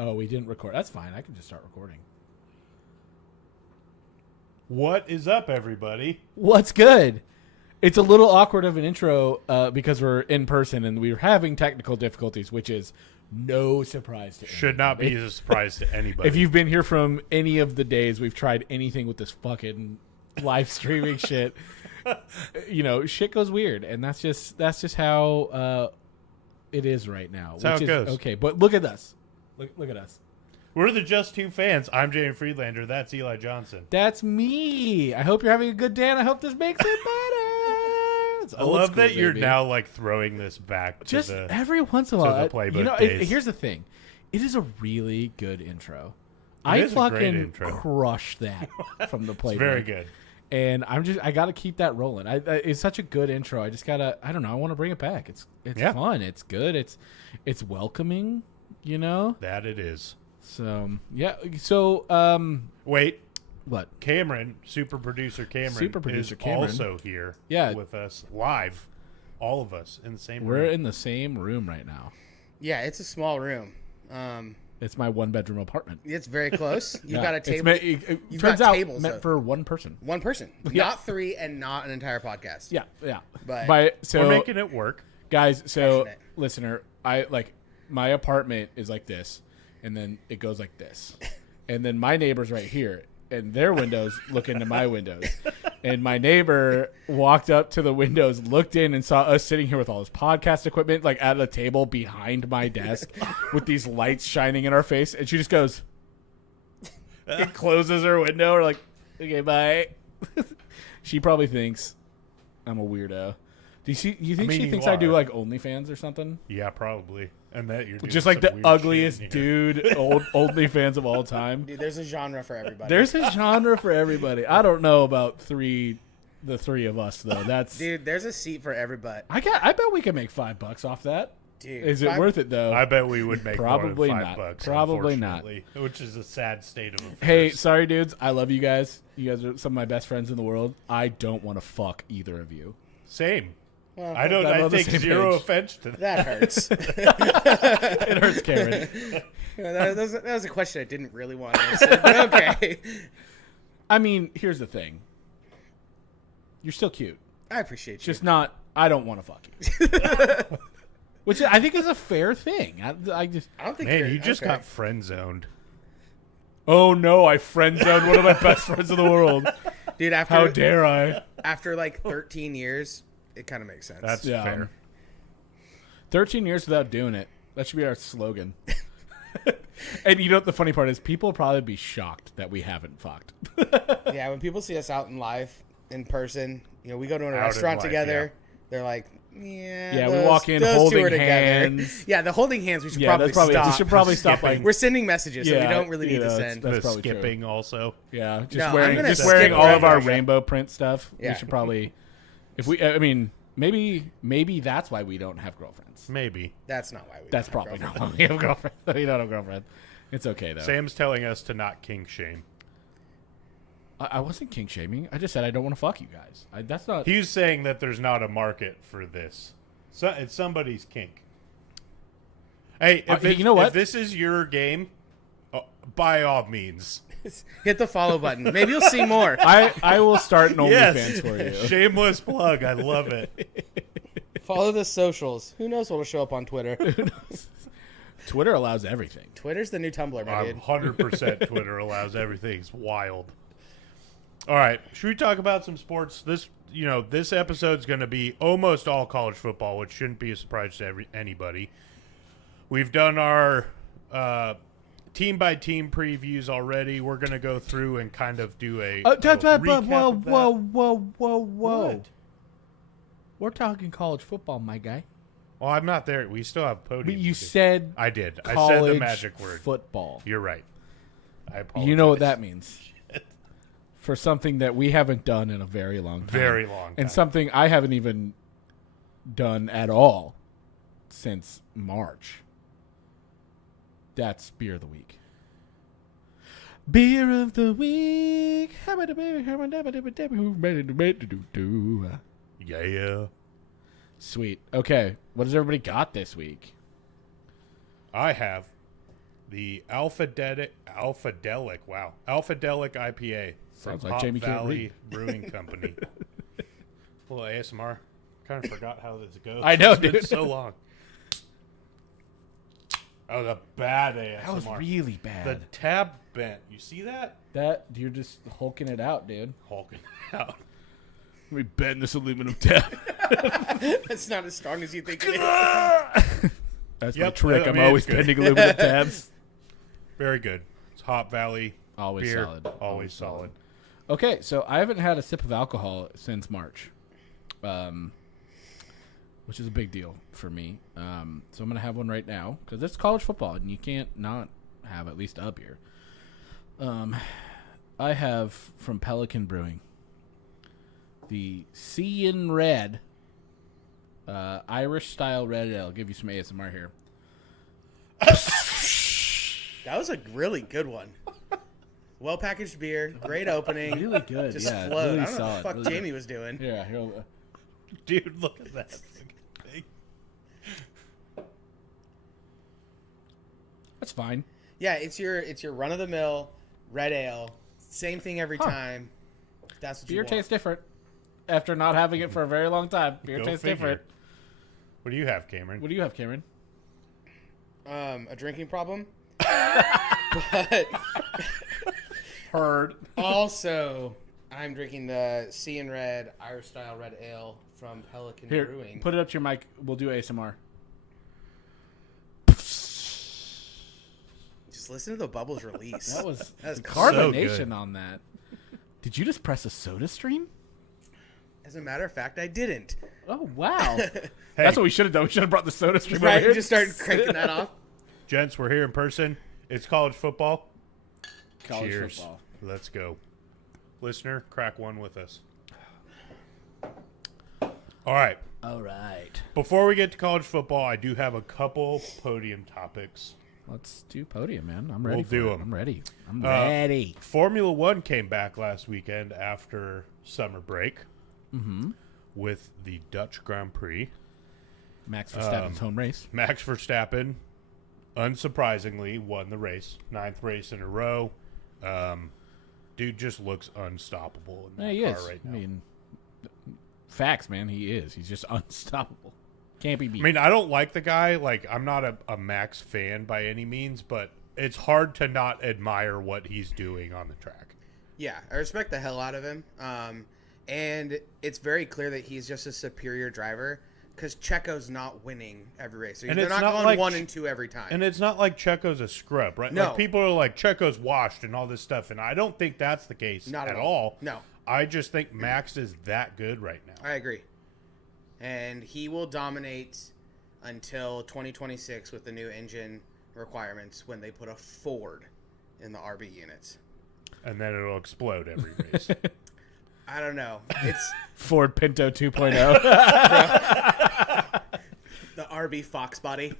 Oh, we didn't record. That's fine. I can just start recording. What is up, everybody? What's good? It's a little awkward of an intro because we're in person and we're having technical difficulties, which is no surprise to Should not be a surprise to anybody. If you've been here from any of the days we've tried anything with this fucking live streaming shit, you know, shit goes weird, and that's just how it is right now. That's how it goes. Okay, but look at us. Look at us. We're the Just Two fans. I'm Jamie Friedlander. That's Eli Johnson. That's me. I hope you're having a good day, and I hope this makes it better. It's I love school, that you're baby. now like throwing this back Just to the every once in a while. the playbook You know, days. here's the thing. It is a really good intro. It I is a great fucking intro. crushed that from the playbook. It's very good. And I got to keep that rolling. It's such a good intro. I just gotta. I don't know. I want to bring it back. It's fun. It's good. It's welcoming. You know That it is. So yeah. So Wait. what? Cameron, super producer Cameron, is also here with us live. All of us in the same room. We're in the same room right now. Yeah, it's a small room. It's my 1-bedroom apartment. It's very close. You've got a table. It You've turns got out tables, meant though. for one person. One person, Yeah. not three, and not an entire podcast. Yeah. But So We're making it work. guys, so Crushing it. listener, I like my apartment is like this, and then it goes like this, and then my neighbor's right here, and their windows look into my windows, and my neighbor walked up to the windows, looked in, and saw us sitting here with all this podcast equipment, like at a table behind my desk, with these lights shining in our face, and she just goes, and closes her window, or like, okay, bye. She probably thinks I'm a weirdo. You think mean, she you thinks I do are. like OnlyFans or something? Yeah, probably. And that you're doing Just like some the weird ugliest shit in here. dude, old OnlyFans of all time. dude, there's a genre for everybody. There's a genre for everybody. I don't know about the three of us though. That's dude. There's a seat for everybody. I bet we can make $5 off that. Dude, Is it worth it though? I bet we would make Probably more than not. $5. Probably not. unfortunately, which is a sad state of affairs. Hey, sorry dudes. I love you guys. You guys are some of my best friends in the world. I don't want to fuck either of you. Same. Well, I don't. I'm I on the take same zero page. offense to that. that hurts. It hurts, Cameron. that was a question I didn't really want to answer. But okay. I mean, here's the thing. You're still cute. I appreciate you. Just not. I don't want to fuck you. Which I think is a fair thing. I just. I don't think Man, you're, you just okay. got friend zoned. Oh no! I friend zoned one of my best friends in the world. Dude, How dare I? after like 13 years, it kind of makes sense. That's Yeah. fair. 13 years without doing it. That should be our slogan. And you know what the funny part is? People will probably be shocked that we haven't fucked. Yeah, when people see us out in live, in person, you know, we go to a Out in restaurant life, together. They're like, yeah. Yeah, we those- walk in those two holding are together. hands. Yeah, the holding hands. We should Yeah, probably that's probably. stop. We should probably stop. Skipping. Like, We're sending messages, so we Yeah, don't really you need know, to it's- send. that's The probably true. skipping also. yeah, just No, I'm wearing gonna wearing skip all of our right now. rainbow print stuff. Yeah. We should probably. If we, I mean, maybe that's why we don't have girlfriends. Maybe. That's not why we. That's don't have probably not girlfriends. why we have girlfriends. We don't have girlfriends. It's okay though. Sam's telling us to not kink shame. I wasn't kink shaming. I just said I don't want to fuck you guys. That's not. He's saying that there's not a market for this. So it's somebody's kink. Hey, you know what? If this is your game, by all means. Hit the follow button. Maybe you'll see more. I will start an OnlyFans Yes. for you. Shameless plug. I love it. Follow the socials. Who knows what'll show up on Twitter? Twitter allows everything. Twitter's the new Tumblr, my dude. 100% Twitter allows everything. It's wild. All right, should we talk about some sports? This episode's going to be almost all college football, which shouldn't be a surprise to anybody. We've done our team by team previews already. We're going to go through and kind of do a recap of that. Whoa. What? We're talking college football, my guy. Well, I'm not there. We still have But podium. you said I did. I college said the magic word. football. You're right. I apologize. You know what that means. For something that we haven't done in a very long time. Very long time. And something I haven't even done at all since March. That's Beer of the Week. Beer of the Week. Yeah. Sweet. Okay. What has everybody got this week? I have the Alpha-Delic IPA from Sounds like Hop Jamie can't Valley read. Brewing Company. A little ASMR. Kind of forgot how this goes. I know, It's been dude. so long. Oh, the bad ASMR. That was really bad. The tab bent. You see that? That you're just hulking it out, dude. Hulking out. Let me bend this aluminum tab. That's not as strong as you think it is. That's my Yep, trick. I I'm mean, always it's good. bending aluminum tabs. Very good. It's Hop Valley. Always beer. solid. Always solid. Okay, so I haven't had a sip of alcohol since March, which is a big deal for me. So I'm going to have one right now because it's college football and you can't not have at least a beer. I have from Pelican Brewing the Sea in Red Irish style red ale. I'll give you some ASMR here. That was a really good one. Well packaged beer, great opening. Really good. Just yeah, flowed. really I don't know solid. what the fuck really Jamie good. was doing. Yeah, here, Dude, look at that thing. that's fine. Yeah, it's your run of the mill red ale. Same thing every time. That's what Beer you want. tastes different. After not having it for a very long time, beer Go tastes figure. different. What do you have, Cameron? What do you have, Cameron? A drinking problem. But Heard. also, I'm drinking the Sea and Red Irish style red ale from Pelican Here, Brewing. put it up to your mic. We'll do ASMR. Just listen to the bubbles release. That was That's the crazy. carbonation good. on that. Did you just press a soda stream? As a matter of fact, I didn't. Oh, wow. Hey, That's what we should have done. We should have brought the soda stream Right, over here. just started cranking that off. gents, we're here in person. It's college football. College Cheers. football. Let's go. Listener, crack one with us. All right. All right. Before we get to college football, I do have a couple podium topics. Let's do podium, man. I'm ready. We'll for do it. 'em. I'm ready. I'm ready. Formula One came back last weekend after summer break with the Dutch Grand Prix. Max Verstappen's home race. Max Verstappen, unsurprisingly, won the race. 9th race in a row. Dude just looks unstoppable in Yeah, that he car is. right I now. mean, facts, man. He is. He's just unstoppable. Can't be beat. I mean, I don't like the guy. Like, I'm not a Max fan by any means, but it's hard to not admire what he's doing on the track. Yeah, I respect the hell out of him. And it's very clear that he's just a superior driver because Checo's not winning every race. So And they're it's not not going like 1 and 2 every time. And it's not like Checo's a scrub, right? No. Like, people are like, Checo's washed and all this stuff, and I don't think that's the case Not at at all. all. No. I just think Max is that good right now. I agree. And he will dominate until 2026 with the new engine requirements when they put a Ford in the RB units. And then it'll explode every race. I don't know. It's Ford Pinto 2.0. the RB Fox body.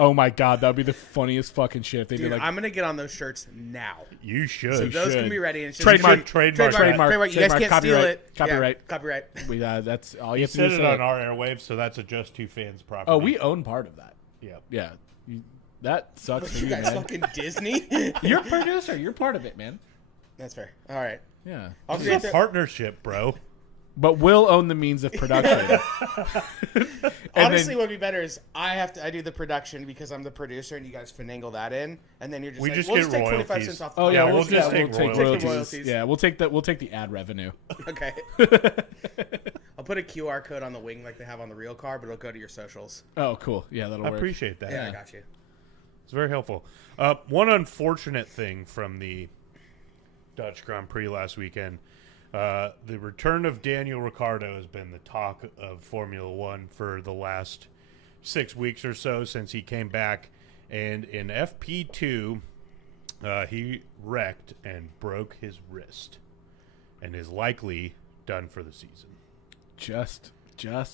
Oh my god, that would be the funniest fucking shit if they Dude, did like I'm going to get on those shirts now. You should. So those should. can be ready. And it's just Trademark. Trademark. Trademark. You guys can't steal Copyright. it. Copyright. Yeah, copyright. we that's all you You have to do. said is it say on it. our airwaves, so that's a Just Two Fans property. Oh, we own part of that. Yeah. Yeah, that sucks for You you, guys man. fucking Disney? You're a producer. You're part of it, man. That's fair. All right. Yeah, I'll This create is a the, partnership, bro. but we'll own the means of production. honestly, what would be better is I do the production because I'm the producer and you guys finagle that in, and then you're just We like, just we'll get just take 25 royalties. cents off. Oh the yeah, Yeah, we'll just take royalties. royalties. Yeah, we'll take the ad revenue. Okay. I'll put a QR code on the wing like they have on the real car, but it'll go to your socials. Oh, cool. Yeah, that'll I work. appreciate that. Yeah, I got you. It's very helpful. One unfortunate thing from the Dutch Grand Prix last weekend, the return of Daniel Ricciardo has been the talk of Formula One for the last 6 weeks or so since he came back. And in FP2, he wrecked and broke his wrist and is likely done for the season. Just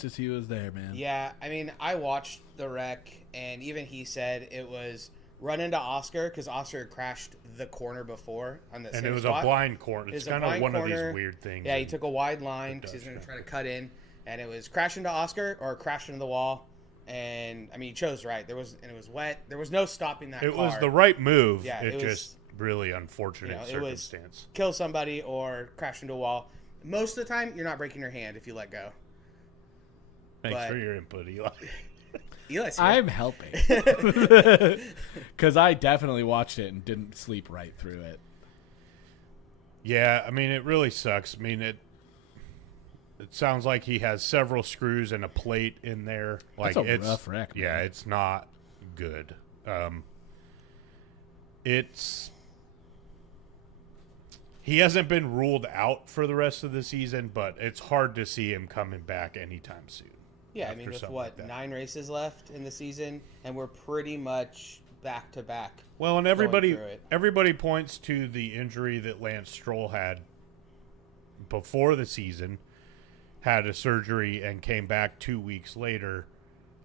as he was there, man. Yeah, I mean, I watched the wreck, and even he said it was run into Oscar because Oscar crashed the corner before on the And same it was spot. a blind corner. It It's was a kind of blind one of corner. these weird things. Yeah, he in took a wide line because Dutch he's going to Grand try to cut in, and it was crash into Oscar or crash into the wall, And I mean, he chose right. It was wet. There was no stopping that. It car. was the right move. Yeah, it it was, just really unfortunate it was circumstance. kill somebody or crash into a wall. Most of the time, you're not breaking your hand if you let go. Thanks for your input, Eli. Eli's here. I'm helping. Because I definitely watched it and didn't sleep right through it. Yeah, I mean, it really sucks. I mean, it sounds like he has several screws and a plate in there. Like, That's a it's rough wreck, man. Yeah, it's not good. He hasn't been ruled out for the rest of the season, but it's hard to see him coming back anytime soon. Yeah, I mean, with like 9 races left in the season, and we're pretty much back to back. Well, and everybody points to the injury that Lance Stroll had before the season, had a surgery, and came back 2 weeks later.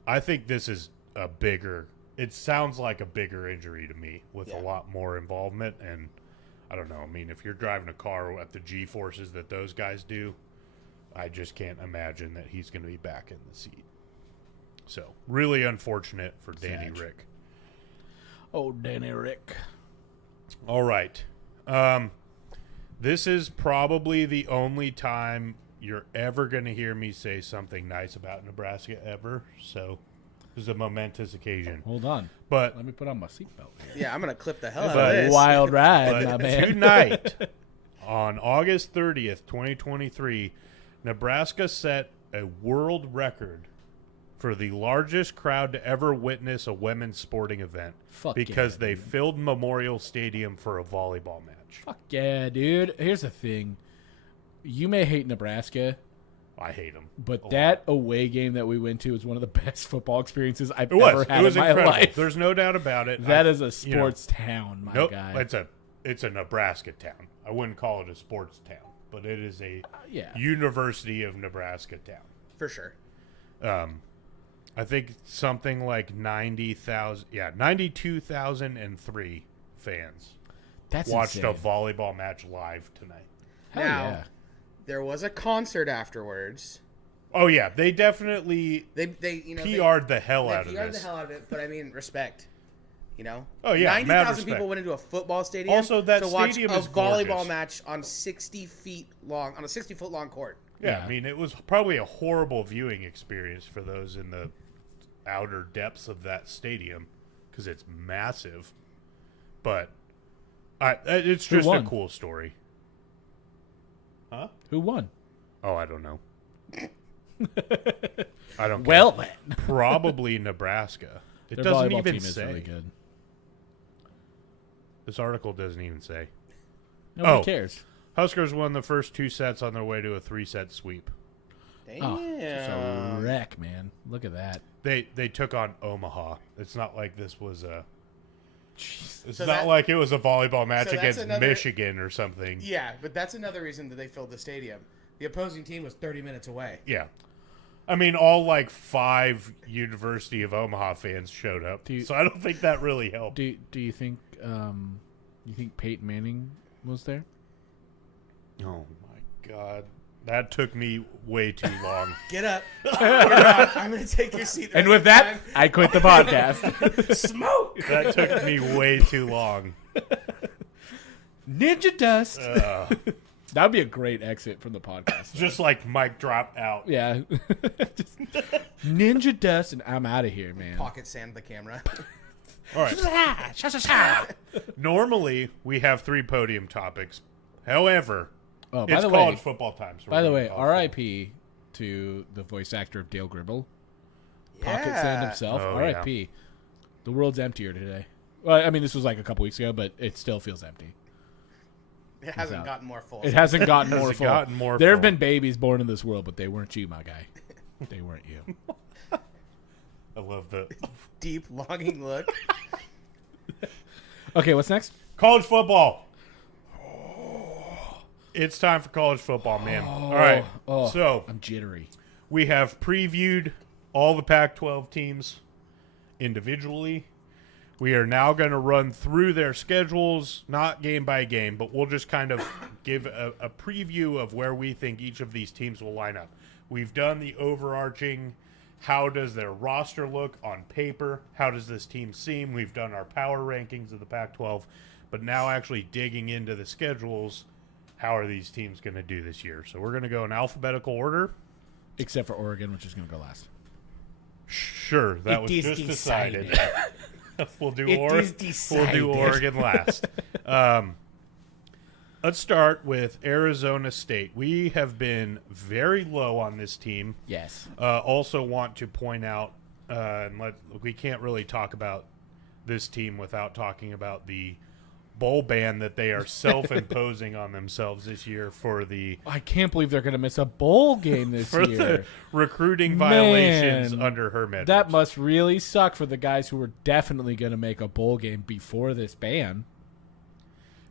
I think this is it sounds like a bigger injury to me with a lot more involvement. And I don't know. I mean, if you're driving a car at the G-forces that those guys do, I just can't imagine that he's going to be back in the seat. So, really unfortunate for Danny Rick. Oh, Danny Rick. All right. This is probably the only time you're ever going to hear me say something nice about Nebraska ever. So, this is a momentous occasion. Hold on. But let me put on my seatbelt. Yeah, I'm going to clip the hell out of this. Wild ride, my man. Tonight, on August 30th, 2023, Nebraska set a world record for the largest crowd to ever witness a women's sporting event because they filled Memorial Stadium for a volleyball match. Fuck yeah, dude. Here's the thing. You may hate Nebraska. I hate them. But that away game that we went to was one of the best football experiences I've ever had in my incredible. life. There's no doubt about it. That is a sports town, my guy. It's a Nebraska town. I wouldn't call it a sports town, but it is a University of Nebraska town. For sure. I think something like 92,003 fans watched insane. a volleyball match live tonight. Now, there was a concert afterwards. Oh yeah, they definitely they PR'd the hell out of this. PR'd the hell out of it, but I mean, respect. You know? Oh yeah, 90,000 people went into a football stadium also, that to watch stadium a is volleyball gorgeous. match on 60 feet long, on a 60-foot long court. Yeah, I mean, it was probably a horrible viewing experience for those in the outer depths of that stadium because it's massive. But it's just a cool story. Huh? Who won? Oh, I don't know. I don't. Well, care. then. Probably Nebraska. It Their doesn't volleyball even team is say. really good. This article doesn't even say. Nobody cares. Huskers won the first 2 sets on their way to a 3-set sweep. Damn. Oh, it's a wreck, man. Look at that. They took on Omaha. It's not like this was a. It's So not like it was a volleyball match so that's against Michigan or something. Yeah, but that's another reason that they filled the stadium. The opposing team was 30 minutes away. Yeah. I mean, all 5 University of Omaha fans showed up, so I don't think that really helped. Do you think Peyton Manning was there? Oh my God, that took me way too long. Get up. I'm going to take your seat. And with that, I quit the podcast. Smoke. That took me way too long. Ninja dust. That would be a great exit from the podcast. Just like mic drop out. Yeah. Just ninja dust, and I'm out of here, man. Pocket sand the camera. All right. Normally, we have 3 podium topics. However, it's college football time. So by the way, R.I.P. to the voice actor of Dale Gribble. Pocket sand himself. Oh, R.I.P. yeah. The world's emptier today. Well, I mean, this was like a couple weeks ago, but it still feels empty. It hasn't gotten more full. It hasn't gotten more full. Gotten there have been babies born in this world, but they weren't you, my guy. They weren't you. I love the deep, longing look. Okay, what's next? College football. It's time for college football, man. All right. So I'm jittery. We have previewed all the Pac-12 teams individually. We are now going to run through their schedules, not game by game, but we'll just kind of give a preview of where we think each of these teams will line up. We've done the overarching How does their roster look on paper? How does this team seem? We've done our power rankings of the Pac-12, but now actually digging into the schedules, how are these teams going to do this year? So we're going to go in alphabetical order. Except for Oregon, which is going to go last. Sure, that was just decided. We'll do Oregon last. Let's start with Arizona State. We have been very low on this team. Yes. Also want to point out, we can't really talk about this team without talking about the bowl ban that they are self-imposing on themselves this year for the... I can't believe they're going to miss a bowl game this for year. The recruiting violations Man, under Herm Edwards. That must really suck for the guys who were definitely going to make a bowl game before this ban.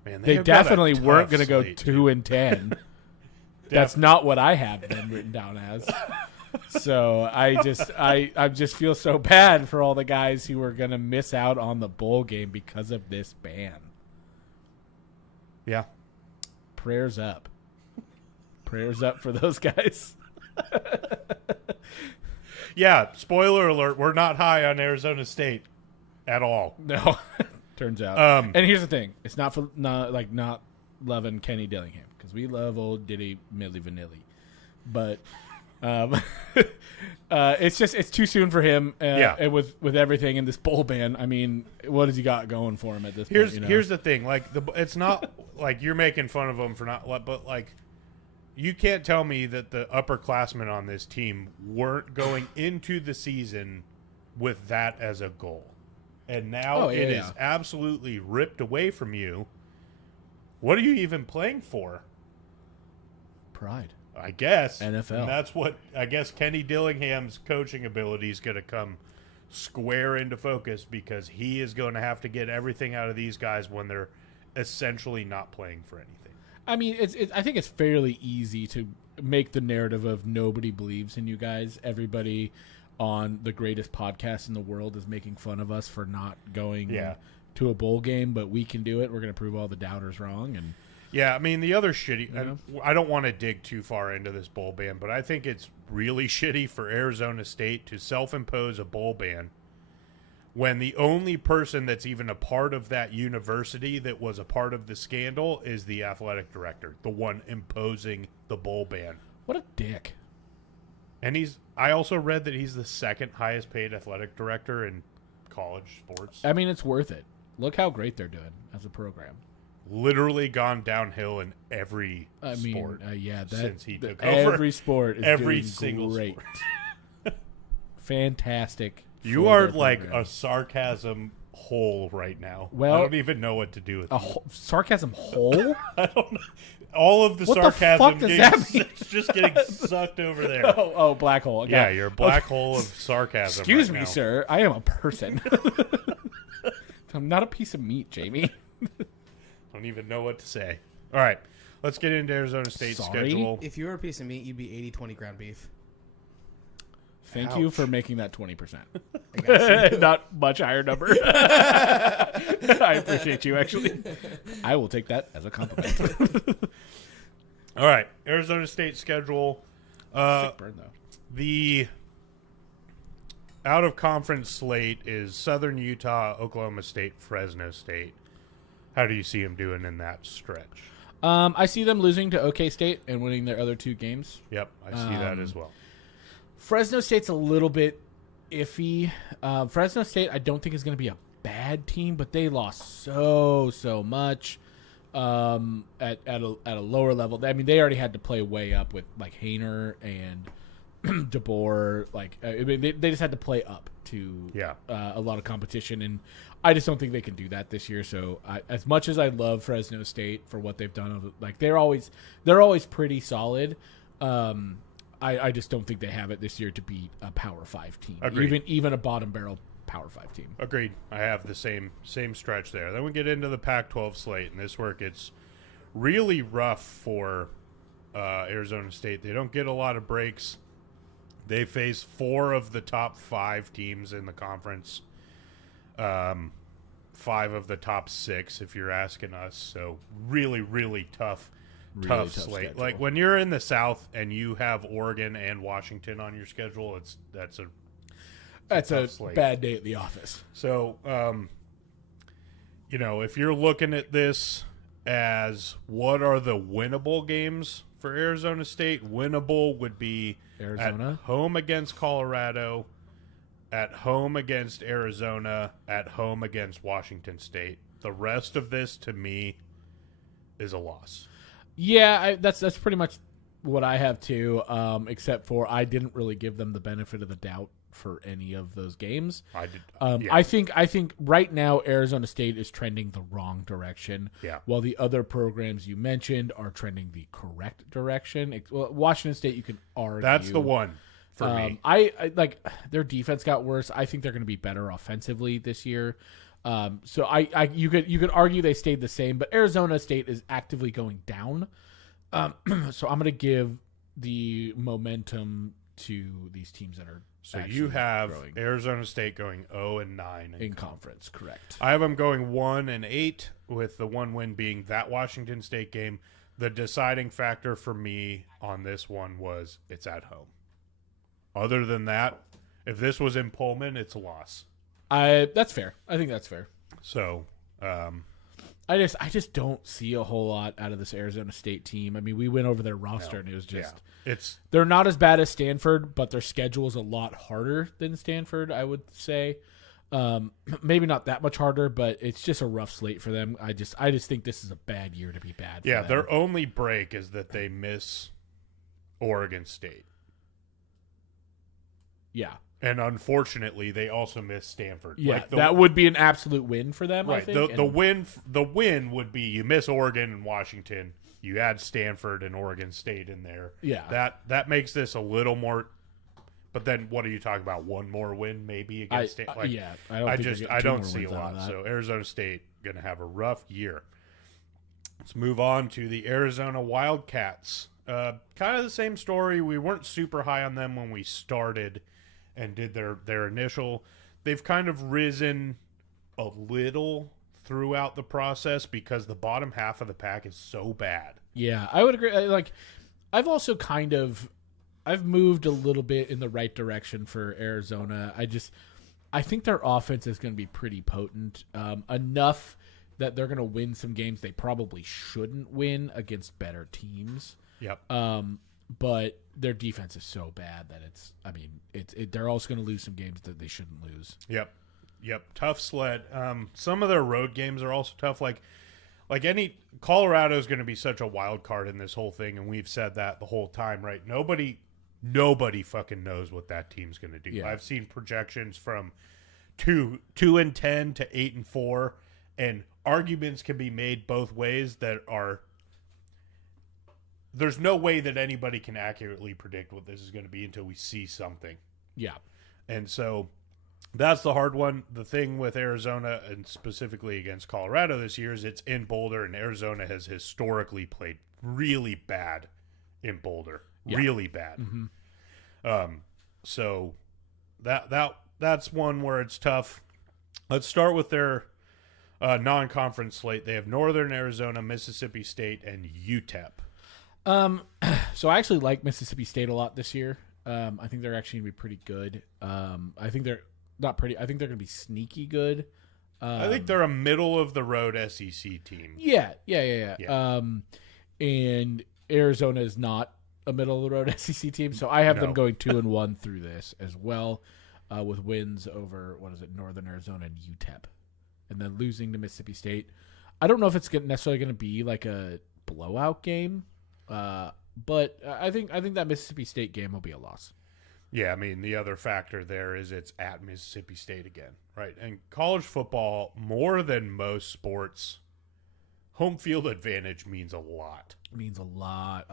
Man, They have got a definitely tough weren't going to go slate, 2-10. That's not what I have them written down as. So I just feel so bad for all the guys who were going to miss out on the bowl game because of this ban. Yeah. Prayers up. Prayers up for those guys. Yeah, spoiler alert, we're not high on Arizona State at all. No. Turns out. And here's the thing. It's not for not loving Kenny Dillingham, because we love old Diddy Millie Vanilli. But it's too soon for him. And with everything in this bowl ban, I mean, what has he got going for him at this point? Here's the thing. Like it's not like you're making fun of him for not, but like you can't tell me that the upperclassmen on this team weren't going into the season with that as a goal. And now it is absolutely ripped away from you. What are you even playing for? Pride. I guess. NFL. And that's what I guess Kenny Dillingham's coaching ability is going to come square into focus, because he is going to have to get everything out of these guys when they're essentially not playing for anything. I mean, I think it's fairly easy to make the narrative of nobody believes in you guys. Everybody on the greatest podcast in the world is making fun of us for not going to a bowl game, but we can do it. We're going to prove all the doubters wrong. And yeah, I mean, the other shitty... I don't want to dig too far into this bowl ban, but I think it's really shitty for Arizona State to self-impose a bowl ban when the only person that's even a part of that university that was a part of the scandal is the athletic director, the one imposing the bowl ban. What a dick. And I also read that he's the second highest paid athletic director in college sports. I mean, it's worth it. Look how great they're doing as a program. Literally gone downhill in every sport. Since he took over. Every sport is every doing single great. Sport. Fantastic. You are like a sarcasm hole right now. Well, I don't even know what to do with you. Sarcasm hole? I don't know. All of the what sarcasm the fuck does that mean? It's just getting sucked over there. Oh, black hole. Yeah, you're a black hole of sarcasm. Excuse right me, now. sir. I am a person. I'm not a piece of meat, Jamie. Don't even know what to say. All right, let's get into Arizona State's schedule. If you were a piece of meat, you'd be 80-20 ground beef. Thank you for making that 20%. I got you. Not much higher number. I appreciate you, actually. I will take that as a compliment. All right, Arizona State schedule. Sick burn, though. The out-of-conference slate is Southern Utah, Oklahoma State, Fresno State. How do you see them doing in that stretch? I see them losing to OK State and winning their other two games. Yep, I see that as well. Fresno State's a little bit iffy. Fresno State, I don't think is going to be a bad team, but they lost so much at a lower level. I mean, they already had to play way up with like Hainer and DeBoer. Like, I mean, they just had to play up to a lot of competition, and I just don't think they can do that this year. So, as much as I love Fresno State for what they've done, like they're always pretty solid. I just don't think they have it this year to beat a Power 5 team. Agreed. Even a bottom barrel Power 5 team. Agreed. I have the same stretch there. Then we get into the Pac-12 slate, and this work it's really rough for Arizona State. They don't get a lot of breaks. They face 4 of the top 5 teams in the conference. 5 of the top 6, if you're asking us. So really tough slate. Schedule. Like when you're in the South and you have Oregon and Washington on your schedule, that's a That's a tough slate. bad day at the office. So, if you're looking at this as what are the winnable games for Arizona State, winnable would be Arizona at home against Colorado, at home against Arizona, at home against Washington State. The rest of this, to me, is a loss. Yeah, that's pretty much what I have too, except for I didn't really give them the benefit of the doubt for any of those games. I did. Yeah. I think right now Arizona State is trending the wrong direction. Yeah. While the other programs you mentioned are trending the correct direction. Washington State, you can argue That's the one for me. I like their defense got worse. I think they're going to be better offensively this year. So you could argue they stayed the same, but Arizona State is actively going down. So I'm going to give the momentum to these teams that are. So you have growing. Arizona State going 0-9 in conference, correct? I have them going 1-8, with the one win being that Washington State game. The deciding factor for me on this one was it's at home. Other than that, if this was in Pullman, it's a loss. That's fair. I think that's fair. So, I just don't see a whole lot out of this Arizona State team. I mean, we went over their roster and it was just they're not as bad as Stanford, but their schedule is a lot harder than Stanford, I would say. Maybe not that much harder, but it's just a rough slate for them. I just think this is a bad year to be bad. Yeah, for them. their only break is that they miss Oregon State. Yeah. And unfortunately, they also miss Stanford. Yeah, that would be an absolute win for them. Right. I think. The win would be you miss Oregon and Washington. You add Stanford and Oregon State in there. Yeah. That makes this a little more. But then, what are you talking about? One more win, maybe against Stanford? Yeah, I don't see a lot. So Arizona State going to have a rough year. Let's move on to the Arizona Wildcats. Kind of the same story. We weren't super high on them when we started and did their initial. They've kind of risen a little throughout the process because the bottom half of the pack is so bad. Yeah, I would agree. Like, I've also I've moved a little bit in the right direction for Arizona. I think their offense is going to be pretty potent, enough that they're going to win some games they probably shouldn't win against better teams. Yep. But their defense is so bad that they're also going to lose some games that they shouldn't lose. Yep. Tough sled. Some of their road games are also tough. Like Colorado is going to be such a wild card in this whole thing, and we've said that the whole time, right? Nobody fucking knows what that team's going to do. Yeah. I've seen projections from 2-10 to 8-4, and arguments can be made both ways that are. There's no way that anybody can accurately predict what this is going to be until we see something. Yeah. And so that's the hard one. The thing with Arizona, and specifically against Colorado this year, is it's in Boulder, and Arizona has historically played really bad in Boulder. Yeah. Really bad. Mm-hmm. So that's one where it's tough. Let's start with their non-conference slate. They have Northern Arizona, Mississippi State, and UTEP. So I actually like Mississippi State a lot this year. I think they're actually going to be pretty good. I think they're not pretty. I think they're going to be sneaky good. I think they're a middle of the road SEC team. Yeah. Yeah. And Arizona is not a middle of the road SEC team, so I have them going 2-1 through this as well, with wins over Northern Arizona and UTEP, and then losing to Mississippi State. I don't know if it's necessarily going to be like a blowout game. But I think that Mississippi State game will be a loss. Yeah, I mean, the other factor there is it's at Mississippi State again, right? And college football, more than most sports, home field advantage means a lot. It means a lot.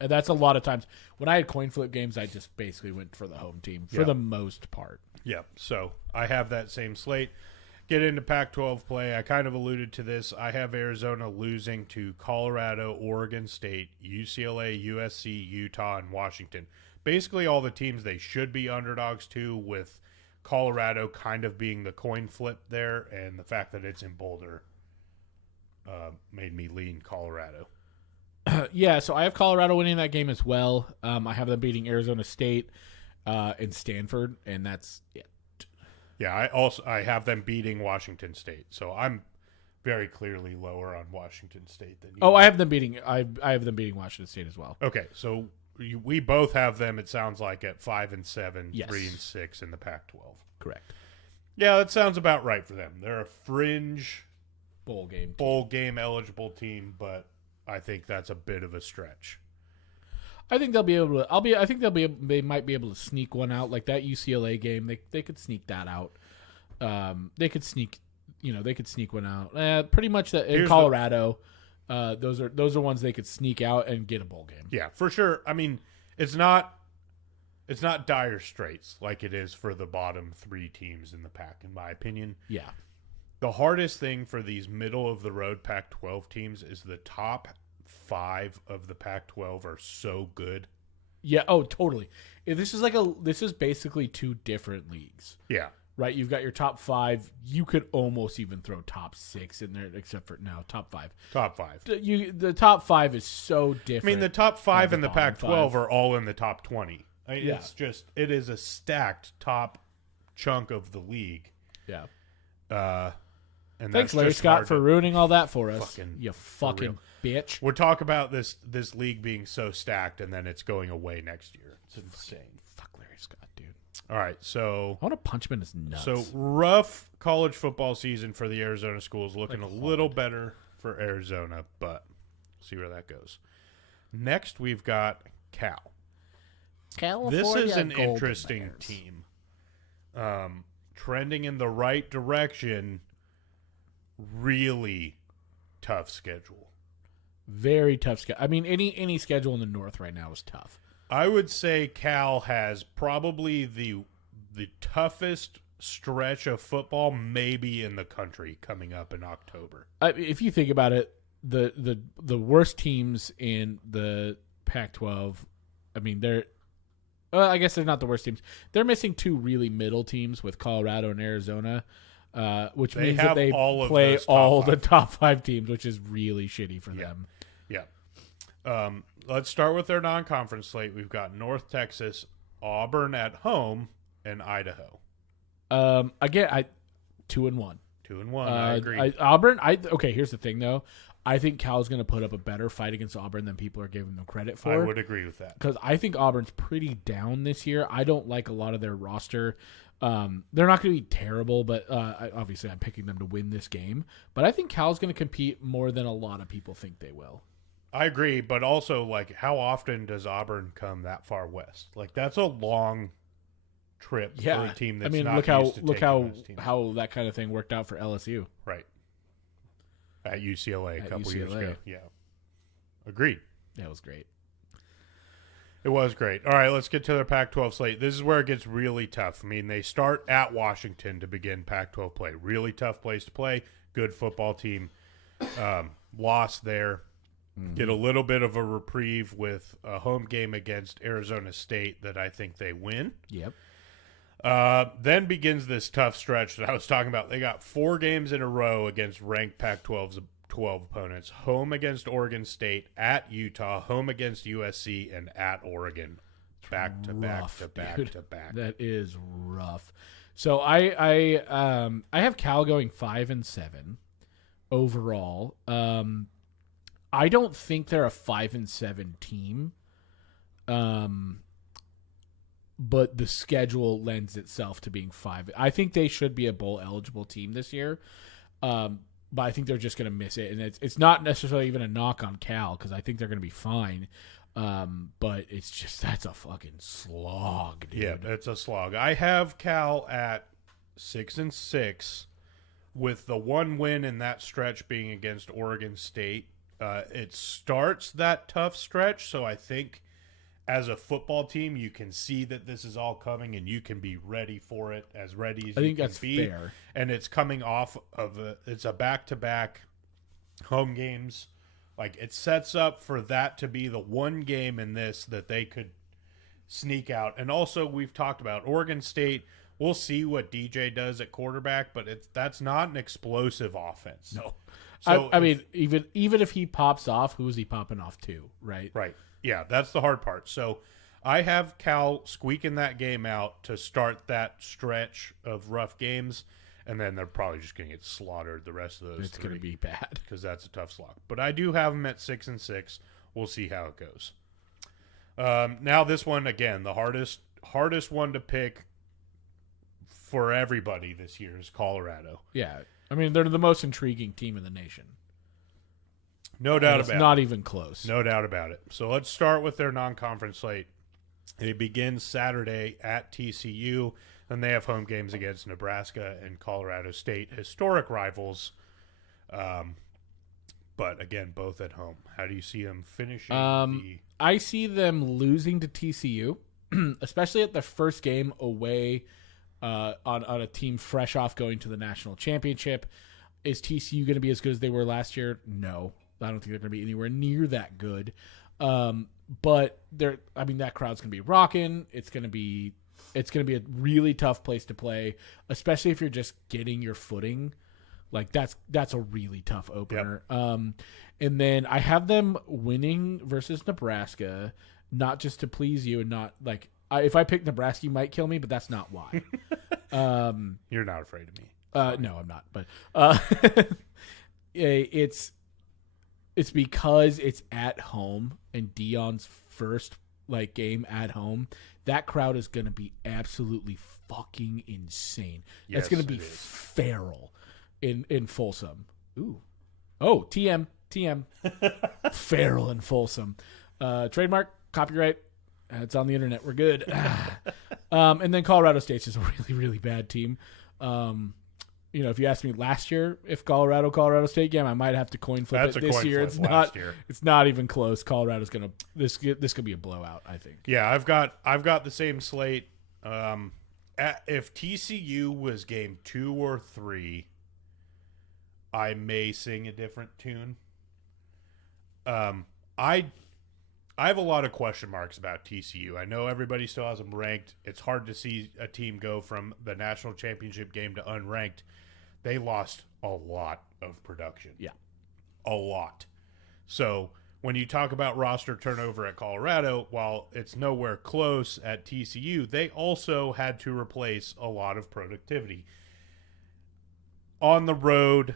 And that's a lot of times. When I had coin flip games, I just basically went for the home team for the most part. Yep. So I have that same slate. Get into Pac-12 play. I kind of alluded to this. I have Arizona losing to Colorado, Oregon State, UCLA, USC, Utah, and Washington. Basically all the teams they should be underdogs to, with Colorado kind of being the coin flip there, and the fact that it's in Boulder made me lean Colorado. Yeah, so I have Colorado winning that game as well. I have them beating Arizona State. and Stanford, and that's it. Yeah, I have them beating Washington State, so I'm very clearly lower on Washington State than you. Oh, I have them beating. I have them beating Washington State as well. Okay, so we both have them. It sounds like at 5-7, Yes. 3-6 in the Pac-12. Correct. Yeah, that sounds about right for them. They're a fringe Bowl game eligible team, but I think that's a bit of a stretch. I think they'll be able to. I think they might be able to sneak one out, like that UCLA game. They could sneak that out. They could sneak one out. Pretty much that in Colorado. Those are ones they could sneak out and get a bowl game. Yeah, for sure. I mean, it's not dire straits like it is for the bottom 3 teams in the Pac, in my opinion. Yeah. The hardest thing for these middle of the road Pac-12 teams is the top 5 of the Pac-12 are so good. Yeah. Oh, totally. This is basically 2 different leagues. Yeah. Right. You've got your top 5. You could almost even throw top 6 in there, except for top 5. Top 5. The top 5 is so different. I mean, the top 5 in the bottom Pac-12 5. are all in the top 20. Yeah. It is a stacked top chunk of the league. Yeah. And Thanks, that's Larry just Scott, hard for to- ruining all that for us. You for fucking bitch. We're talking about this league being so stacked, and then it's going away next year. It's insane. Fuck Larry Scott, dude. All right, so I want to punch him in his nuts. So rough college football season for the Arizona schools, looking Like a little better for Arizona, but see where that goes. Next, we've got Cal. California This is an Golden interesting Bears. team, trending in the right direction. Really tough schedule. Very tough schedule. I mean, any schedule in the North right now is tough. I would say Cal has probably the toughest stretch of football maybe in the country coming up in October. If you think about it, the worst teams in the Pac-12, I mean, I guess they're not the worst teams. They're missing 2 really middle teams with Colorado and Arizona, which means that they play all the top 5 teams, which is really shitty for them. Yeah. Let's start with their non-conference slate. We've got North Texas, Auburn at home, and Idaho. Again, 2-1. 2-1. I agree. Auburn. Okay. Here's the thing, though. I think Cal's going to put up a better fight against Auburn than people are giving them credit for. I would agree with that because I think Auburn's pretty down this year. I don't like a lot of their roster. They're not going to be terrible, but obviously I'm picking them to win this game. But I think Cal's going to compete more than a lot of people think they will. I agree, but also, like, how often does Auburn come that far west? Like, that's a long trip for a team that's not used to taking those teams. how that kind of thing worked out for LSU. Right. At UCLA a couple years UCLA. ago. Yeah. Agreed. That was great. It was great. All right, let's get to their Pac-12 slate. This is where it gets really tough. I mean, they start at Washington to begin Pac-12 play. Really tough place to play. Good football team. Lost there. Get a little bit of a reprieve with a home game against Arizona State that I think they win. Yep. Then begins this tough stretch that I was talking about. They got 4 games in a row against ranked Pac-12 opponents. Home against Oregon State, at Utah, home against USC, and at Oregon. Back to back to back to back. That is rough. So I have Cal going 5-7 overall. I don't think they're a 5-7 team. But the schedule lends itself to being 5. I think they should be a bowl eligible team this year. But I think they're just going to miss it. And it's not necessarily even a knock on Cal because I think they're going to be fine. But it's just, that's a fucking slog, dude. Yeah, it's a slog. I have Cal at 6-6 with the one win in that stretch being against Oregon State. It starts that tough stretch, so I think as a football team, you can see that this is all coming and you can be ready for it, as ready as you can be. I think that's fair. And it's coming off of it's a back-to-back home games. Like, it sets up for that to be the one game in this that they could sneak out. And also, we've talked about Oregon State. We'll see what DJ does at quarterback, but that's not an explosive offense. No. So I mean, even if he pops off, who's he popping off to, right? Right. Yeah, that's the hard part. So I have Cal squeaking that game out to start that stretch of rough games, and then they're probably just going to get slaughtered the rest of those. It's going to be bad because that's a tough slog. But I do have them at 6-6. We'll see how it goes. Now this one again, the hardest one to pick for everybody this year is Colorado. Yeah, I mean they're the most intriguing team in the nation. No doubt about it. It's not even close. No doubt about it. So let's start with their non-conference slate. It begins Saturday at TCU, and they have home games against Nebraska and Colorado State, historic rivals. But again, both at home. How do you see them finishing? I see them losing to TCU, especially at the first game away on a team fresh off going to the national championship. Is TCU going to be as good as they were last year? No, I don't think they're going to be anywhere near that good. But that crowd's going to be rocking. It's going to be a really tough place to play, especially if you're just getting your footing. Like that's a really tough opener. Yep. And then I have them winning versus Nebraska, not just to please you and not like if I pick Nebraska, you might kill me, but that's not why. You're not afraid of me. No, I'm not. But it's because it's at home and Dion's first game at home. That crowd is going to be absolutely fucking insane. Yes, it's going to be feral in Folsom. Ooh. Oh, TM. Feral and Folsom. Trademark, copyright. It's on the internet. We're good. And then Colorado State's just a really, really bad team. If you asked me last year if Colorado State game, I might have to coin flip it this year. It's not even close. Colorado's gonna this could be a blowout, I think. Yeah, I've got the same slate. If TCU was game 2 or 3, I may sing a different tune. I have a lot of question marks about TCU. I know everybody still has them ranked. It's hard to see a team go from the national championship game to unranked. They lost a lot of production. Yeah. A lot. So when you talk about roster turnover at Colorado, while it's nowhere close at TCU, they also had to replace a lot of productivity. On the road,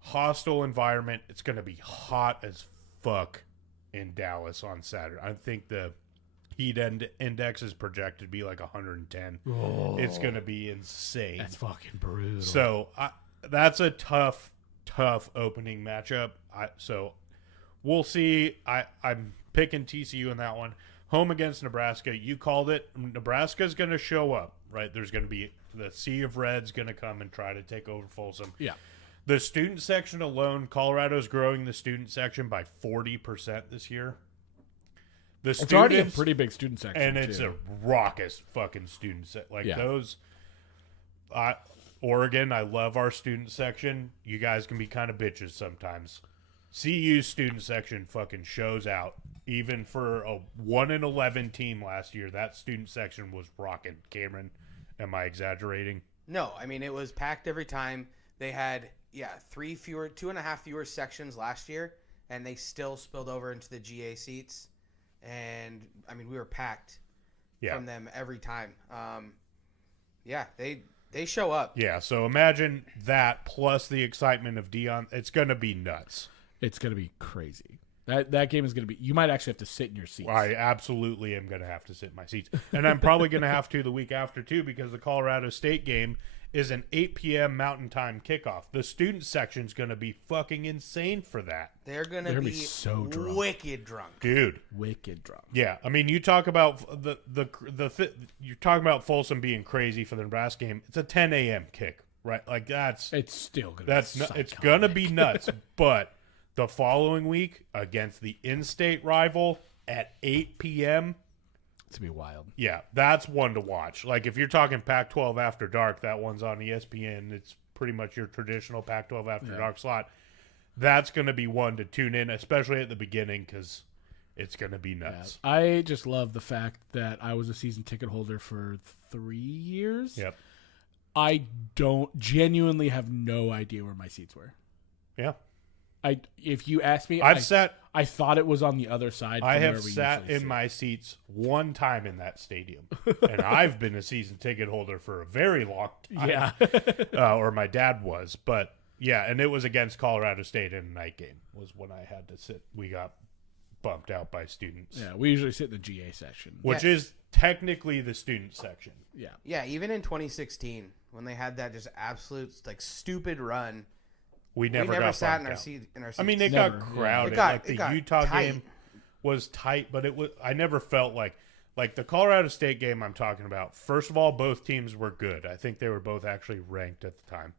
hostile environment, it's going to be hot as fuck in Dallas on Saturday. I think the heat index is projected to be like 110. Oh, it's going to be insane. That's fucking brutal. So that's a tough opening matchup. So we'll see. I'm picking TCU in that one. Home against Nebraska. You called it. Nebraska's going to show up, right? There's going to be the Sea of Red's going to come and try to take over Folsom. Yeah. The student section alone, Colorado's growing the student section by 40% this year. It's already a pretty big student section, and it's a raucous fucking student section. Those. Oregon, I love our student section. You guys can be kind of bitches sometimes. CU's student section fucking shows out. Even for a 1-11 team last year, that student section was rocking. Cameron, am I exaggerating? No, I mean it was packed every time. They had 2.5 fewer sections last year, and they still spilled over into the GA seats. And I mean we were packed from them every time. They show up. Yeah, so imagine that plus the excitement of Dion. It's going to be nuts. It's going to be crazy. That game is going to be. You might actually have to sit in your seats. I absolutely am going to have to sit in my seats, and I'm probably going to have to the week after too, because the Colorado State game is an 8 p.m. Mountain Time kickoff. The student section's going to be fucking insane for that. They're going to be so drunk, wicked drunk, dude. Wicked drunk. Yeah, I mean, you talk about you're talking about Folsom being crazy for the Nebraska game. It's a 10 a.m. kick, right? Like it's still going to it's going to be nuts, but. The following week against the in-state rival at 8 p.m. It's going to be wild. Yeah, that's one to watch. Like, if you're talking Pac-12 After Dark, that one's on ESPN. It's pretty much your traditional Pac-12 After Dark slot. That's going to be one to tune in, especially at the beginning, because it's going to be nuts. Yeah, I just love the fact that I was a season ticket holder for 3 years. Yep. I genuinely have no idea where my seats were. Yeah. If you ask me, I thought it was on the other side. I have sat in my seats one time in that stadium, and I've been a season ticket holder for a very long time. Yeah. Or my dad was, but yeah, and it was against Colorado State in a night game was when I had to sit. We got bumped out by students. Yeah, we usually sit in the GA section, which is technically the student section. Yeah. Yeah, even in 2016 when they had that just absolute like stupid run, we never sat in out. our seats. I mean, it got crowded. Like the Utah game was tight, but it was. I never felt like the Colorado State game I'm talking about. First of all, both teams were good. I think they were both actually ranked at the time,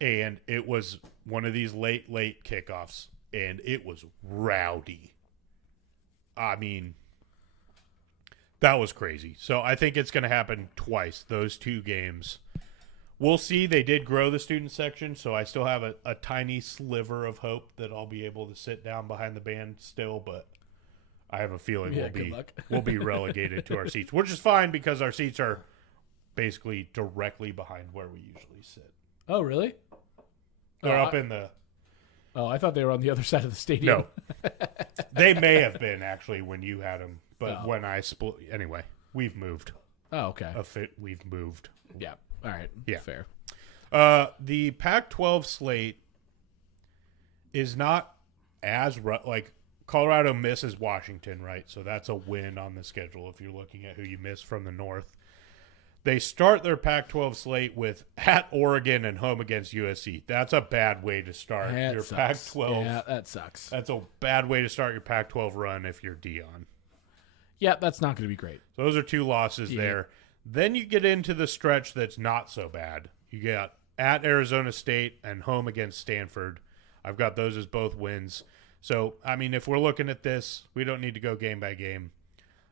and it was one of these late kickoffs, and it was rowdy. I mean, that was crazy. So I think it's going to happen twice. Those two games. We'll see. They did grow the student section, so I still have a tiny sliver of hope that I'll be able to sit down behind the band still, but I have a feeling we'll be relegated to our seats, which is fine because our seats are basically directly behind where we usually sit. Oh, really? They're up in the... Oh, I thought they were on the other side of the stadium. No. They may have been, actually, when you had them, but when I split... Anyway, we've moved. Oh, okay. We've moved. Yeah. All right. Yeah. Fair. The Pac-12 slate is not as like Colorado misses Washington, right? So that's a win on the schedule if you're looking at who you miss from the north. They start their Pac-12 slate with at Oregon and home against USC. That's a bad way to start your Pac-12. Yeah, that sucks. That's a bad way to start your Pac-12 run if you're Dion. Yeah, that's not going to be great. So those are two losses there. Then you get into the stretch that's not so bad. You got at Arizona State and home against Stanford. I've got those as both wins. So, I mean, if we're looking at this, we don't need to go game by game.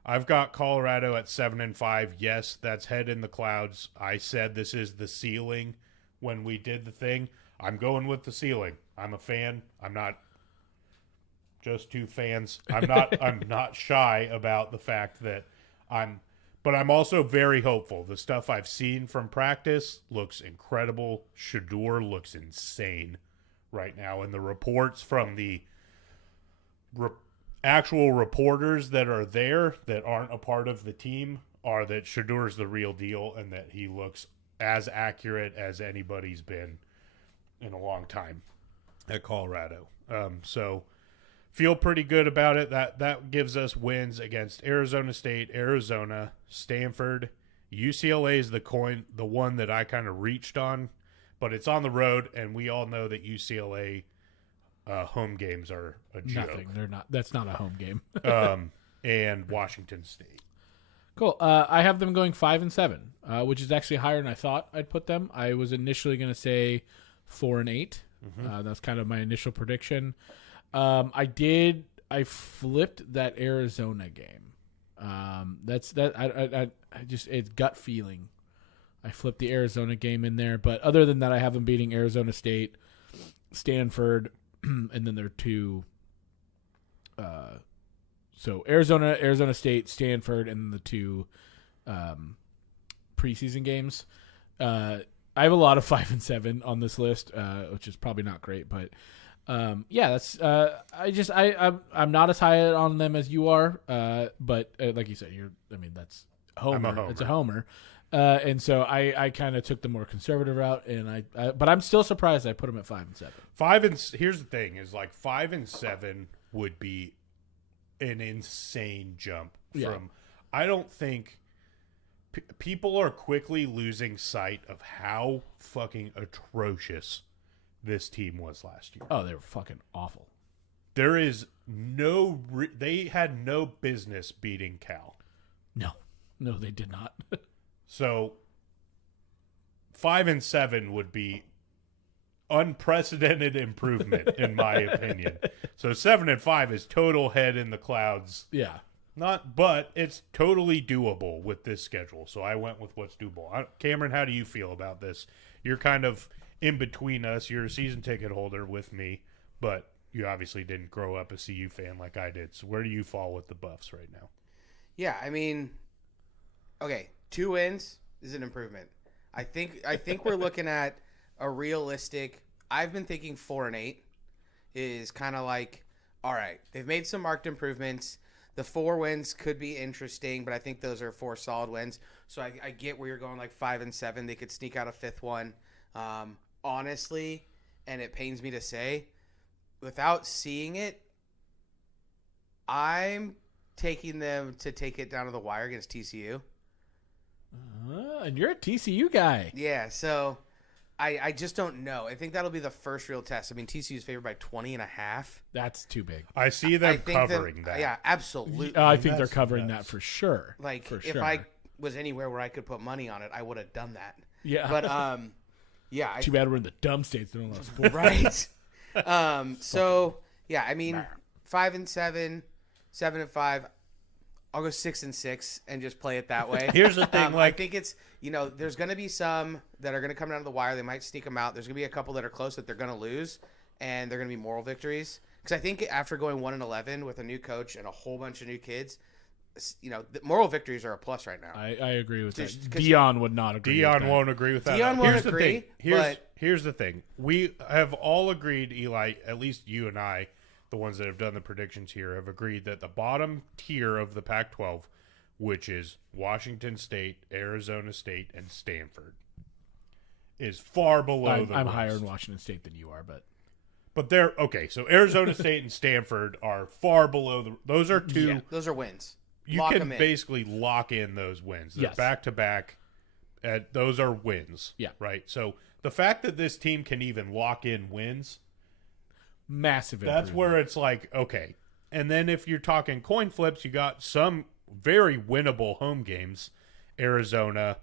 I've got Colorado at 7-5. Yes, that's head in the clouds. I said this is the ceiling when we did the thing. I'm going with the ceiling. I'm a fan. I'm not just two fans. I'm not shy about the fact that but I'm also very hopeful. The stuff I've seen from practice looks incredible. Shedeur looks insane right now. And the reports from the actual reporters that are there that aren't a part of the team are that Shedeur's the real deal and that he looks as accurate as anybody's been in a long time at Colorado. So feel pretty good about it. That gives us wins against Arizona State, Arizona, Stanford. UCLA is the one that I kind of reached on, but it's on the road, and we all know that UCLA home games are a joke. Nothing. They're not. That's not a home game. And Washington State. Cool. I have them going 5-7, which is actually higher than I thought I'd put them. I was initially going to say 4-8. That's kind of my initial prediction. I flipped that Arizona game. I just, it's gut feeling. I flipped the Arizona game in there, but other than that, I have them beating Arizona State, Stanford, and then there are two. So Arizona State, Stanford, and then the two preseason games. I have a lot of 5-7 on this list, which is probably not great, but yeah, that's I'm not as high on them as you are, but like you said, that's homer. I'm a homer. It's a homer, and so I kind of took the more conservative route, and but I'm still surprised I put them at 5-7. Here's the thing: is like 5-7 would be an insane jump from. I don't think people are quickly losing sight of how fucking atrocious this team was last year. Oh, they were fucking awful. There is they had no business beating Cal. No, they did not. So 5-7 would be unprecedented improvement in my opinion. So 7-5 is total head in the clouds. Yeah. But it's totally doable with this schedule. So I went with what's doable. Cameron, how do you feel about this? You're kind of in between us. You're a season ticket holder with me, but you obviously didn't grow up a CU fan like I did. So where do you fall with the Buffs right now? Yeah, I mean, okay, 2 wins is an improvement. I think we're looking at a realistic. I've been thinking 4-8. is kind of like, all right, they've made some marked improvements. The 4 wins could be interesting, but I think those are 4 solid wins. So I get where you're going, like 5 and 7. They could sneak out a 5th one. Honestly, and it pains me to say, without seeing it, I'm taking them to take it down to the wire against TCU. And you're a TCU guy. Yeah, so I just don't know. I think that'll be the first real test. I mean, TCU is favored by 20.5. That's too big. I see them covering that. Yeah, absolutely. I think they're covering that for sure. Like, if I was anywhere where I could put money on it, I would have done that. Yeah. But, yeah. Too bad we're in the dumb states. They don't allow sports. Right. So, yeah, I mean, 5 and 7, 7 and 5. I'll go 6 and 6 and just play it that way. Here's the thing, I think it's, there's going to be some that are going to come down to the wire. They might sneak them out. There's going to be a couple that are close that they're going to lose, and they're going to be moral victories. Because I think after going 1-11 with a new coach and a whole bunch of new kids, the moral victories are a plus right now. I agree with that. Dion would not agree. Dion won't agree with that. Dion won't agree. Here's the thing. We have all agreed, Eli, at least you and I, the ones that have done the predictions here, have agreed that the bottom tier of the Pac-12, which is Washington State, Arizona State, and Stanford, is far below the rest. I'm higher in Washington State than you are, but they're okay. So Arizona State and Stanford are far below those are two. Yeah, those are wins. You can basically lock in those wins. They're back to back. Those are wins. Yeah. Right. So the fact that this team can even lock in wins, massive. That's where it's like, okay. And then if you're talking coin flips, you got some very winnable home games: Arizona,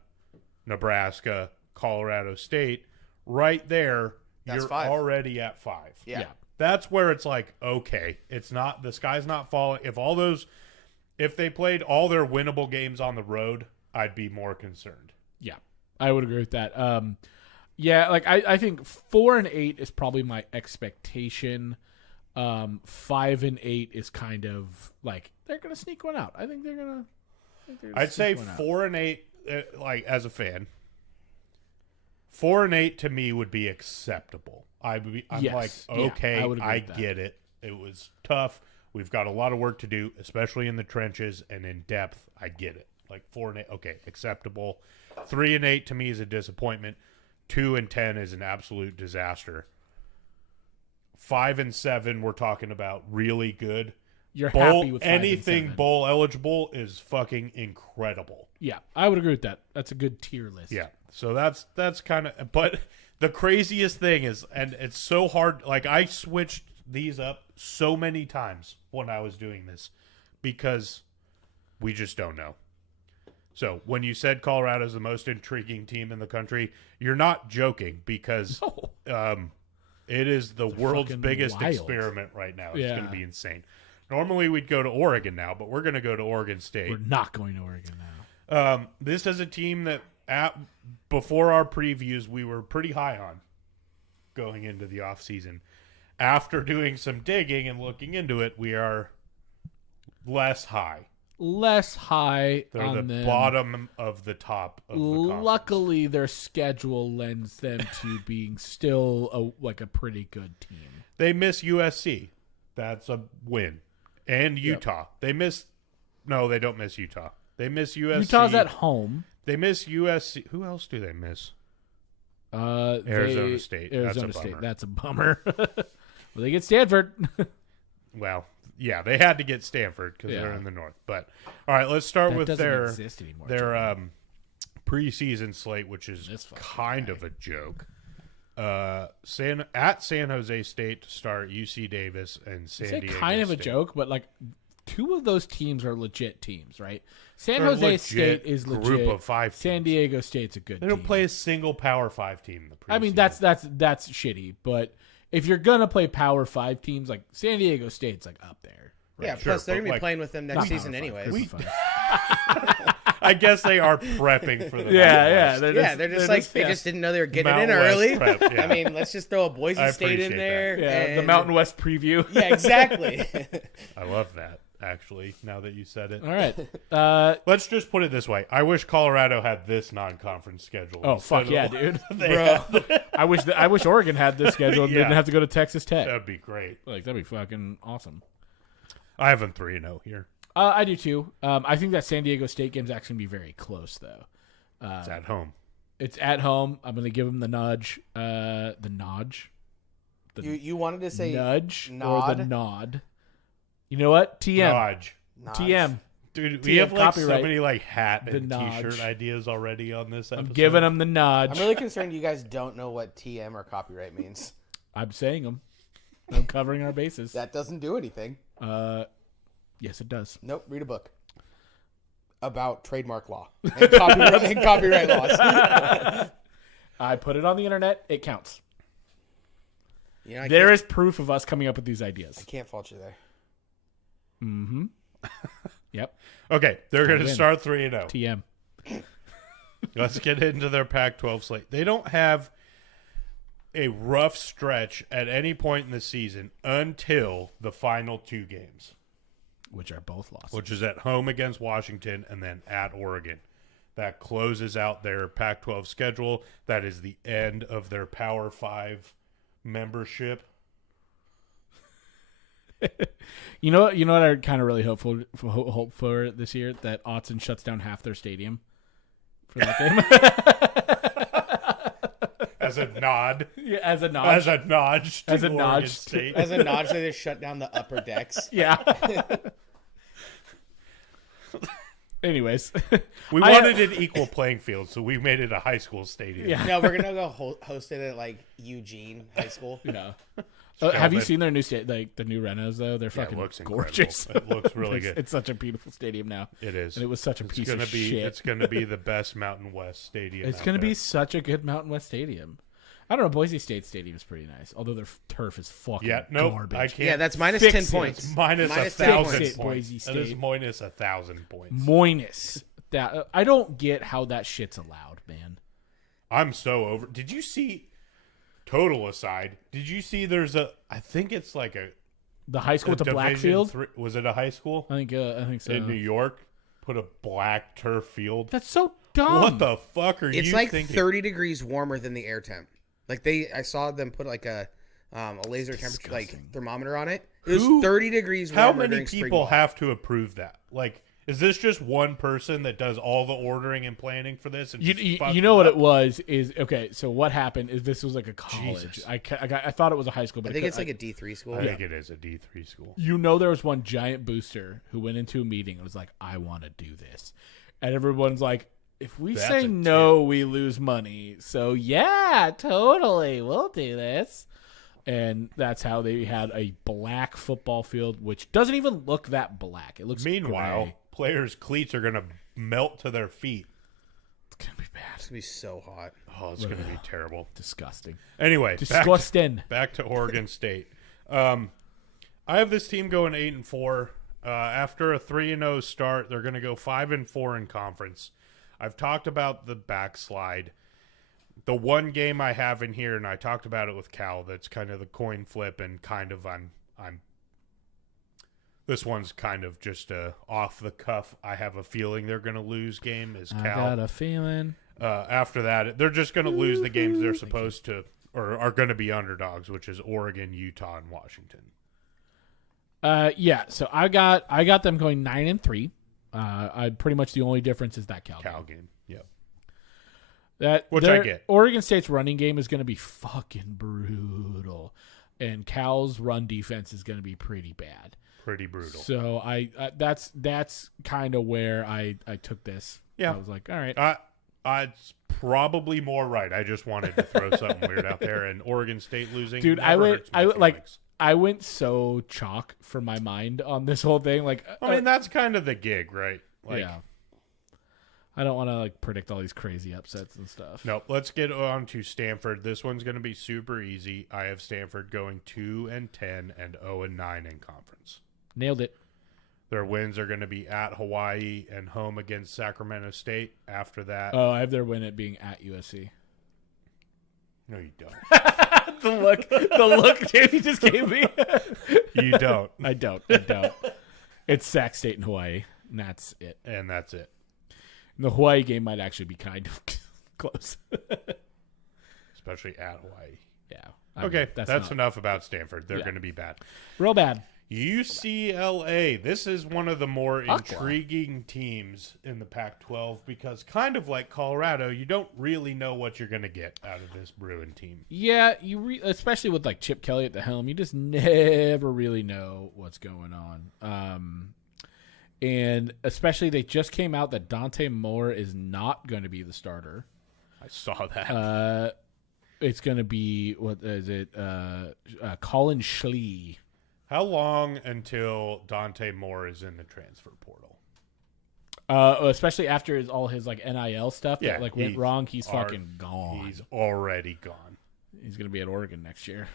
Nebraska, Colorado State. Right there, you're 5. already at 5. Yeah. That's where it's like, okay, it's not, the sky's not falling. If they played all their winnable games on the road, I'd be more concerned. Yeah, I would agree with that. Yeah, like I think 4 and 8 is probably my expectation. 5 and 8 is kind of like they're gonna sneak one out. I think they're gonna. I'd say 4 and 8, like as a fan. 4 and 8 to me would be acceptable. I'm like, okay, I get it. It was tough. We've got a lot of work to do, especially in the trenches and in depth. I get it. Like 4 and 8, okay, acceptable. 3 and 8 to me is a disappointment. 2 and 10 is an absolute disaster. 5 and 7, we're talking about really good. You're happy with 5 anything and 7. bowl eligible is fucking incredible. Yeah, I would agree with that. That's a good tier list. Yeah, so that's kind of. But the craziest thing is, and it's so hard. Like I switched these up so many times when I was doing this because we just don't know. So when you said Colorado's the most intriguing team in the country, you're not joking because it is the world's biggest experiment right now. It's going to be insane. Normally we'd go to Oregon now, but we're going to go to Oregon State. We're not going to Oregon now. This is a team that before our previews we were pretty high on going into the offseason. After doing some digging and looking into it, we are less high. They're on the them. bottom of the top of the conference. Luckily, their schedule lends them to being still a pretty good team. They miss USC. That's a win. And Utah. They don't miss Utah. They miss USC. Utah's at home. They miss USC. Who else do they miss? Arizona State. Arizona That's a State. bummer. That's a bummer. Well, they get Stanford. Well, yeah, they had to get Stanford because they're in the north. But all right, let's start with their preseason slate, which is kind of a joke. At San Jose State to start, UC Davis and San Diego kind of State. a joke, but like 2 of those teams are legit teams, right? San Jose State is legit. Group of 5 teams. San Diego State's a good team. They don't play a single Power 5 team in the preseason. I mean, that's shitty, but if you're going to play Power 5 teams, like San Diego State's like up there. Right? Yeah, plus they're going to be playing with them next season anyways. I guess they are prepping for the They're just they just didn't know they were getting Mountain in early. West prep, I mean, let's just throw a Boise State in there. Yeah, the Mountain West preview. Yeah, exactly. I love that. actually, now that you said it. All right. Let's just put it this way. I wish Colorado had this non-conference schedule. Oh, instead fuck yeah, of dude. Bro. I wish Oregon had this schedule and Yeah. didn't have to go to Texas Tech. That'd be great. Like, that'd be fucking awesome. I have them 3-0 here. I do too. I think that San Diego State game's actually going to be very close, though. It's at home. It's at home. I'm going to give them the nudge. The nudge? You wanted to say nudge or nod? the nod. You know what? TM. Nodge. Nodge. TM. Dude, we TM have like so copyright. many like hat The and nodge. t-shirt ideas already on this episode. I'm giving them the nudge. I'm really concerned you guys don't know what TM or copyright means. I'm saying them. I'm covering our bases. That doesn't do anything. Yes, it does. Nope. Read a book about trademark law and copyright laws. I put it on the internet. It counts. You know, There is proof of us coming up with these ideas. I can't fault you there. Mm-hmm. Yep. Okay, they're going to win. start 3-0. TM. Let's get into their Pac-12 slate. They don't have a rough stretch at any point in the season until the final 2 games, Which are both losses. which is at home against Washington and then at Oregon. That closes out their Pac-12 schedule. That is the end of their Power 5 membership. You know what I kind of really hope for this year? That Autzen shuts down half their stadium for that game. As a nod. Yeah, as a nod. As a nod to As a Oregon nod to- State. As a nod, they just shut down the upper decks. Yeah. Anyways. We wanted an equal playing field, so we made it a high school stadium. Yeah. No, we're gonna go host it at like Eugene High School. Yeah. Have you Sheldon. seen their new the new renos though? They're Yeah, fucking it looks gorgeous. incredible. It looks really good. It's such a beautiful stadium now. It is. And it was such a piece of shit. It's going to be the best Mountain West stadium. It's out going to there. be such a good Mountain West stadium. I don't know. Boise State Stadium is pretty nice, although their turf is fucking garbage. I can't. Yeah, that's minus Fix 10 it. points. It's minus Minus 10 1,000 points. points. Boise That is State. minus 1,000 points. Moinus. That I don't get how that shit's allowed, man. I'm so over. Did you see? Total aside, did you see? There's a. I think it's like a. The high school with the black Division field. III was it a high school I think so. in New York? Put a black turf field. That's so dumb. What the fuck are It's you like thinking? 30 degrees warmer than the air temp. Like I saw them put like a laser temperature like thermometer on it. It was Who- 30 degrees warmer. How many during spring people ball. have to approve that? Like, is this just one person that does all the ordering and planning for this? And just fuck You know what up? it was is okay. So what happened is this was like a college. Jesus. I thought it was a high school, but I think it's like a D3 school. I think it is a D3 school. you know there was one giant booster who went into a meeting and was like, I want to do this. And everyone's like, if we That's say a no, we lose money. So yeah, totally. We'll do this. And that's how they had a black football field, which doesn't even look that black. It looks Meanwhile, gray. players' cleats are going to melt to their feet. It's going to be bad. It's gonna be so hot. Oh, it's going to be terrible. Disgusting. Anyway, Disgusting. back to Oregon State. I have this team going 8-4. After a 3-0 start, they're going to go 5-4 in conference. I've talked about the backslide. The one game I have in here, and I talked about it with Cal, that's kind of the coin flip, and kind of I'm this one's kind of just a off the cuff. I have a feeling they're going to lose game. Is I Cal? got a feeling. After that, they're just going to lose the games they're supposed to, or are going to be underdogs, which is Oregon, Utah, and Washington. Yeah. So I got them going 9-3. I pretty much the only difference is that Cal game. Game. Yep. Which I get. Oregon State's running game is going to be fucking brutal, and Cal's run defense is going to be pretty bad. Pretty brutal. So that's kind of where I took this. Yeah. I was like, all right. It's probably more right. I just wanted to throw something weird out there, and Oregon State losing. Dude, never hurts my feelings. I went so chalk for my mind on this whole thing. Like, I mean, that's kind of the gig, right? Like, yeah. I don't want to like predict all these crazy upsets and stuff. No, let's get on to Stanford. This one's going to be super easy. I have Stanford going 2-10 and 0-9 in conference. Nailed it. Their wins are going to be at Hawaii and home against Sacramento State. After that, Oh, I have their win at being at USC. no, you don't. the look Jamie just gave me. You don't. I don't. It's Sac State and Hawaii, and that's it. And that's it. And the Hawaii game might actually be kind of close. Especially at Hawaii. Yeah. Okay, that's enough about Stanford. They're going to be bad. Real bad. UCLA. This is one of the more intriguing teams in the Pac-12 because kind of like Colorado, you don't really know what you're going to get out of this Bruin team. Yeah, especially with like Chip Kelly at the helm, you just never really know what's going on. And especially they just came out that Dante Moore is not going to be the starter. I saw that. It's going to be, what is it, Colin Schlee. How long until Dante Moore is in the transfer portal? Especially after all his like NIL stuff that like went wrong, he's fucking gone. He's already gone. He's going to be at Oregon next year.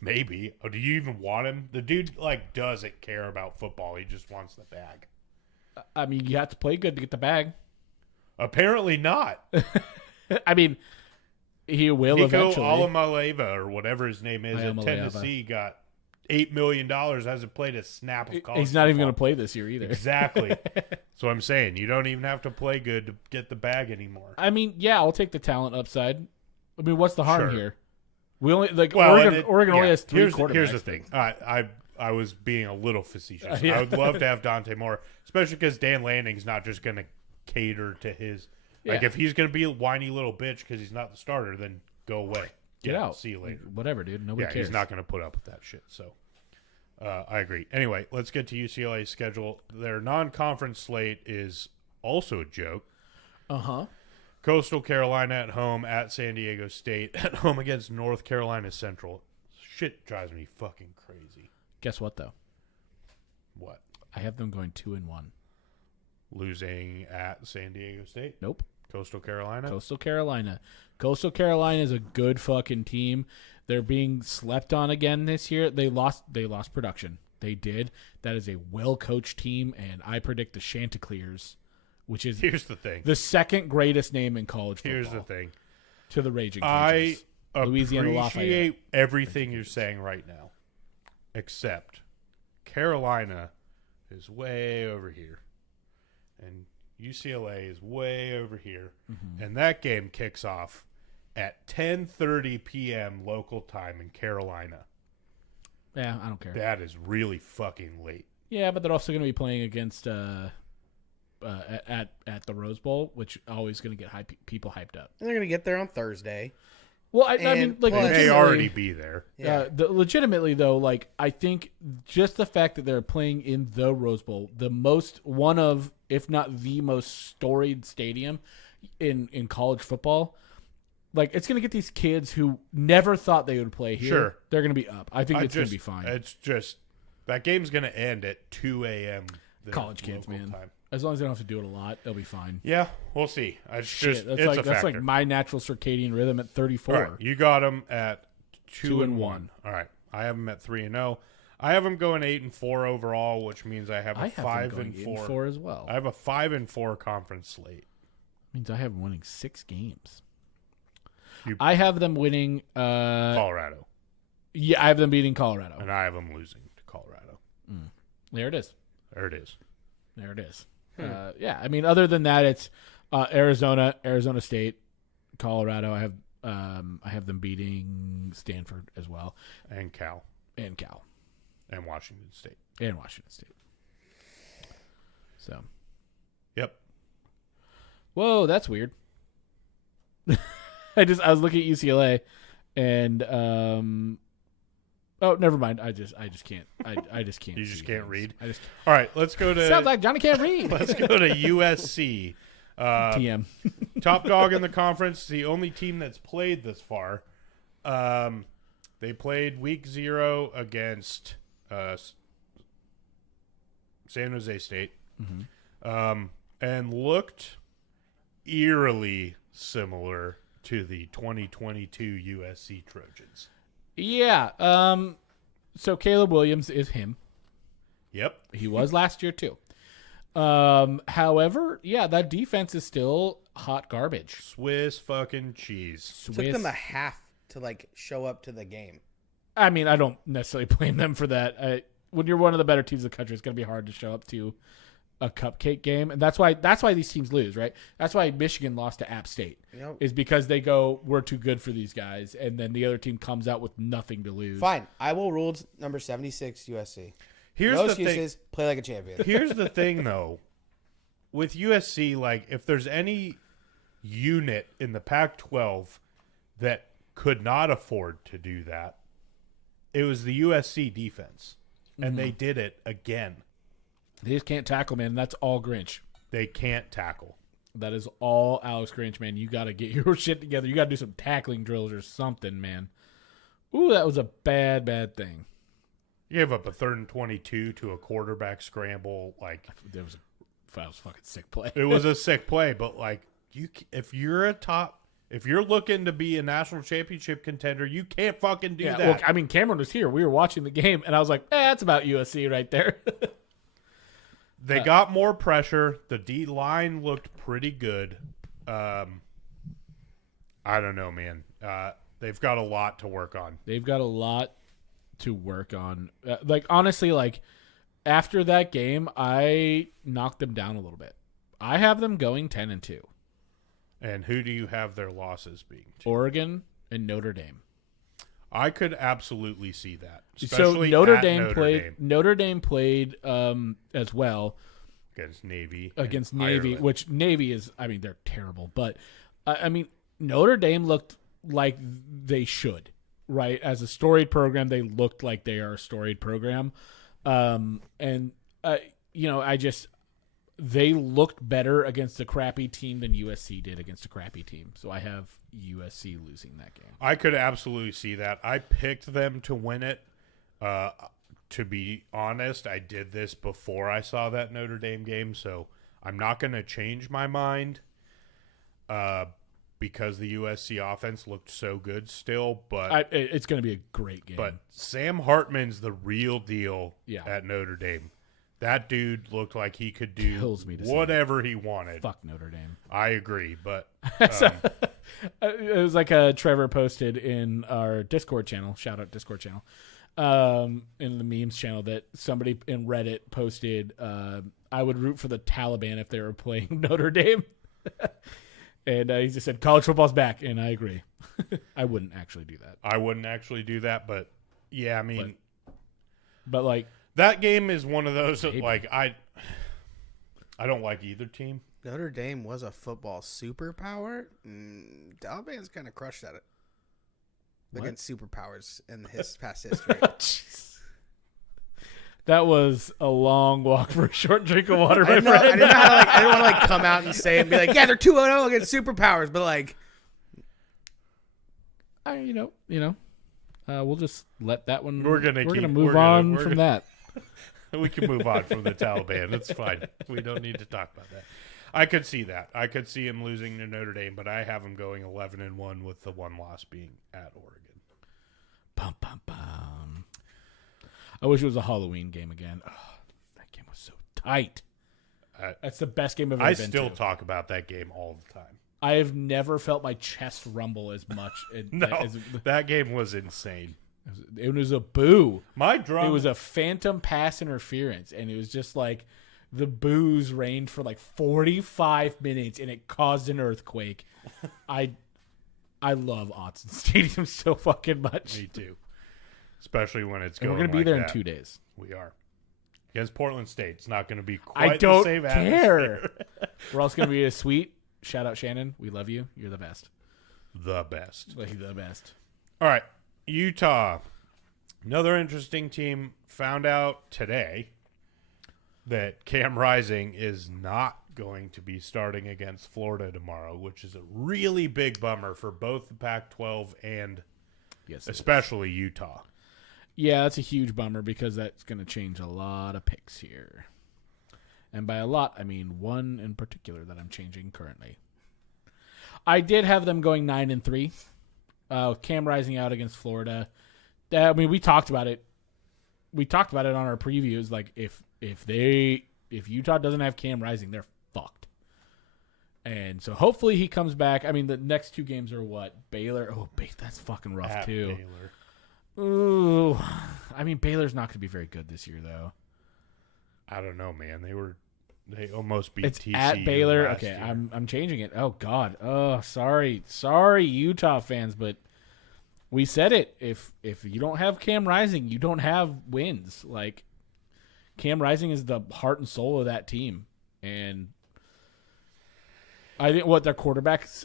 Maybe. Oh, do you even want him? The dude like doesn't care about football. He just wants the bag. I mean, you have to play good to get the bag. Apparently not. I mean, he will eventually. Nico Alamaleva or whatever his name is at Tennessee got $8 million. Hasn't played a snap of college. He's not even going to play this year either. Exactly. So I'm saying you don't even have to play good to get the bag anymore. I mean, yeah, I'll take the talent upside. I mean, what's the harm here? We only Oregon only has 3 quarterbacks. Here's the thing. I was being a little facetious. I would love to have Dante Moore, especially because Dan Lanning's not just going to cater to his. Like, if he's going to be a whiny little bitch because he's not the starter, then go away. Get out. See you later. Whatever, dude. Nobody cares. He's not going to put up with that shit. So, I agree. Anyway, let's get to UCLA's schedule. Their non-conference slate is also a joke. Uh-huh. Coastal Carolina at home, at San Diego State, at home against North Carolina Central. Shit drives me fucking crazy. Guess what, though? What? I have them going 2-1. Losing at San Diego State? Nope. Coastal Carolina? Coastal Carolina. Coastal Carolina is a good fucking team. They're being slept on again this year. They lost production. They did. That is a well-coached team, and I predict the Chanticleers, which is here's the thing. The second greatest name in college football. Here's the thing. To the Raging Cajuns. I Louisiana appreciate Lafayette. everything you're saying right now, except Carolina is way over here, and UCLA is way over here, and that game kicks off at 10:30 p.m. local time in Carolina. Yeah, I don't care. That is really fucking late. Yeah, but they're also going to be playing against at the Rose Bowl, which always going to get people hyped up. And they're going to get there on Thursday. Well, I mean, like, they may already be there. Yeah. Legitimately, though, like, I think just the fact that they're playing in the Rose Bowl, one of, if not the most storied stadium in college football, like, it's going to get these kids who never thought they would play here. Sure. They're going to be up. I think it's going to be fine. It's just, that game's going to end at 2 a.m. College kids, man. Time. As long as they don't have to do it a lot, they'll be fine. Yeah, we'll see. It's a that's factor. Like my natural circadian rhythm at 34. All right, you got them at 2-1. All right, I have them at 3-0. I have them going 8-4 overall, which means I have a 5-4 as well. I have a 5-4 conference slate. Means I have them winning 6 games. I have them winning Colorado. Yeah, I have them beating Colorado, and I have them losing to Colorado. There it is. There it is. There it is. Yeah, I mean, other than that, it's Arizona State, Colorado. I have them beating Stanford as well, and Cal, and Washington State, So, yep. Whoa, that's weird. I was looking at UCLA, and oh, never mind. I just can't. I just can't. You just can't read. All right, let's go to. Sounds like Johnny can't read. Let's go to USC. TM. Top dog in the conference. The only team that's played this far. They played week 0 against San Jose State, and looked eerily similar to the 2022 USC Trojans. Yeah. So Caleb Williams is him. Yep. He was last year too. However, yeah, that defense is still hot garbage. Swiss fucking cheese. Took them a half to show up to the game. I mean, I don't necessarily blame them for that. when you're one of the better teams in the country, it's going to be hard to show up to a cupcake game, and that's why these teams lose, right? That's why Michigan lost to App State, is because they go, we're too good for these guys, and then the other team comes out with nothing to lose. Fine, I will rule number 76 USC. Here's no the excuses. thing. Play like a champion. Here's the thing, though, with USC, like if there's any unit in the Pac-12 that could not afford to do that, it was the USC defense, and they did it again. They just can't tackle, man. That's all Grinch. They can't tackle. That is all Alex Grinch, man. You got to get your shit together. You got to do some tackling drills or something, man. Ooh, that was a bad thing. You gave up a 3rd and 22 to a quarterback scramble. Like that was a fucking sick play. It was a sick play, but like if you're looking to be a national championship contender, you can't fucking do that. Well, I mean, Cameron was here. We were watching the game, and I was like, that's about USC right there. They got more pressure. The D line looked pretty good. I don't know, man. They've got a lot to work on. Like, honestly, like, after that game, I knocked them down a little bit. I have them going 10-2. And who do you have their losses being to? Oregon and Notre Dame. I could absolutely see that. So Notre Dame played as well against Navy. Which Navy is, I mean, they're terrible, but I mean, Notre Dame looked like they should, right? As a storied program, they looked like they are a storied program. They looked better against a crappy team than USC did against a crappy team. So I have USC losing that game. I could absolutely see that. I picked them to win it. To be honest, I did this before I saw that Notre Dame game, so I'm not going to change my mind because the USC offense looked so good still. But it's going to be a great game. But Sam Hartman's the real deal at Notre Dame. That dude looked like he could do whatever he wanted. Fuck Notre Dame. I agree, but it was like Trevor posted in our Discord channel. Shout out Discord channel. In the memes channel that somebody in Reddit posted, I would root for the Taliban if they were playing Notre Dame. And he just said, college football's back, and I agree. I wouldn't actually do that. I wouldn't actually do that, but yeah, I mean. But like. That game is one of those that, like, I don't like either team. Notre Dame was a football superpower. Taliban's kind of crushed at it. Against superpowers in his past history. That was a long walk for a short drink of water, my friend. I didn't want to come out and say and be like, yeah, they're 2-0 against superpowers, but like, we'll just let that one. We're gonna move on from that. We can move on from the Taliban. It's fine. We don't need to talk about that. I could see that. I could see him losing to Notre Dame, but I have him going 11-1 with the one loss being at Oregon. Bum, bum, bum. I wish it was a Halloween game again. Oh, that game was so tight. That's the best game I've ever been to. I still talk about that game all the time. I have never felt my chest rumble as much. That game was insane. It was a boo. It was a phantom pass interference, and it was just like the boos reigned for like 45 minutes, and it caused an earthquake. I love Autzen Stadium so fucking much. Me too. Especially when it's going. We're going to be there in 2 days. We are. Against Portland State. It's not going to be quite the same atmosphere. I don't care. We're also going to be a sweet. Shout out Shannon. We love you. You're the best. The best. Like the best. All right. Utah. Another interesting team found out today that Cam Rising is not going to be starting against Florida tomorrow, which is a really big bummer for both the Pac-12 and especially Utah. Yeah, that's a huge bummer because that's going to change a lot of picks here. And by a lot, I mean one in particular that I'm changing currently. I did have them going 9-3. Cam Rising out against Florida. I mean, we talked about it. We talked about it on our previews. Like, if Utah doesn't have Cam Rising, they're fucked. And so hopefully he comes back. I mean, the next two games are what? Baylor. Oh, that's fucking rough too. Ooh, I mean Baylor's not going to be very good this year, though. I don't know, man. They almost beat It's TCU at Baylor. last Okay, year. I'm changing it. Oh God. Oh, sorry, Utah fans, but we said it. If you don't have Cam Rising, you don't have wins. Like Cam Rising is the heart and soul of that team, and I think what their quarterbacks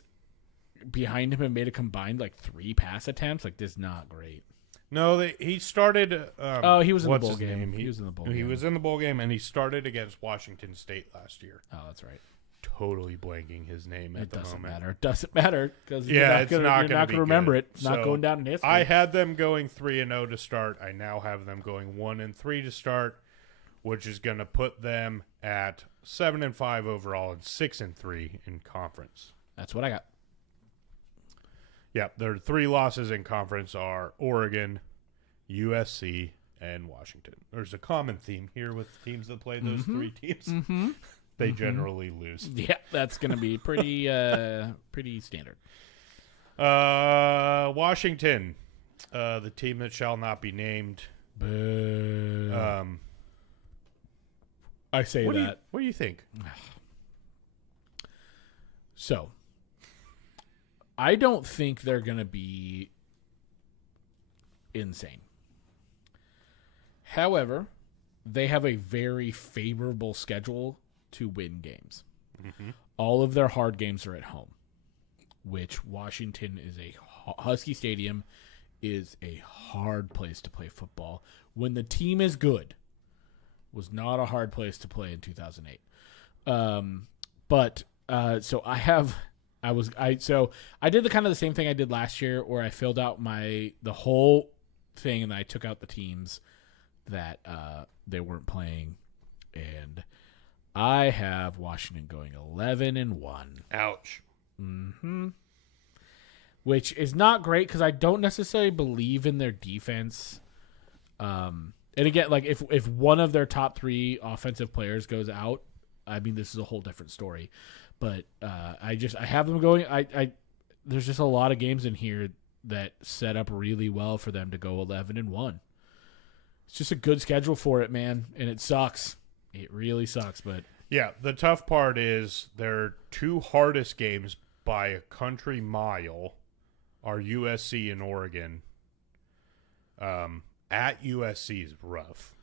behind him have made a combined like 3 pass attempts. Like this, is not great. No, he started. He was in the what's bowl his game. name? He was in the bowl He game. was in the bowl game, and he started against Washington State last year. Oh, that's right. Totally blanking his name at the moment. It doesn't matter because It's not going to remember good. it. It's not going down in history. I had them going 3-0 to start. I now have them going 1-3 to start, which is going to put them at 7-5 overall and 6-3 in conference. That's what I got. Yeah, their 3 losses in conference are Oregon, USC, and Washington. There's a common theme here with teams that play those 3 teams. They generally lose. Yeah, that's going to be pretty pretty standard. Washington, the team that shall not be named. Boo. I say that. What do you think? So, I don't think they're going to be insane. However, they have a very favorable schedule to win games. Mm-hmm. All of their hard games are at home, which Washington is Husky Stadium is a hard place to play football. When the team is good, was not a hard place to play in 2008. So I did the same thing I did last year, where I filled out the whole thing and I took out the teams that they weren't playing, and I have Washington going 11-1. Ouch. Mm-hmm. Which is not great because I don't necessarily believe in their defense. And again, like if one of their top 3 offensive players goes out, I mean this is a whole different story. But I have them going. There's just a lot of games in here that set up really well for them to go 11-1. It's just a good schedule for it, man, and it sucks. It really sucks, but yeah, the tough part is their 2 hardest games by a country mile are USC and Oregon. At USC is rough,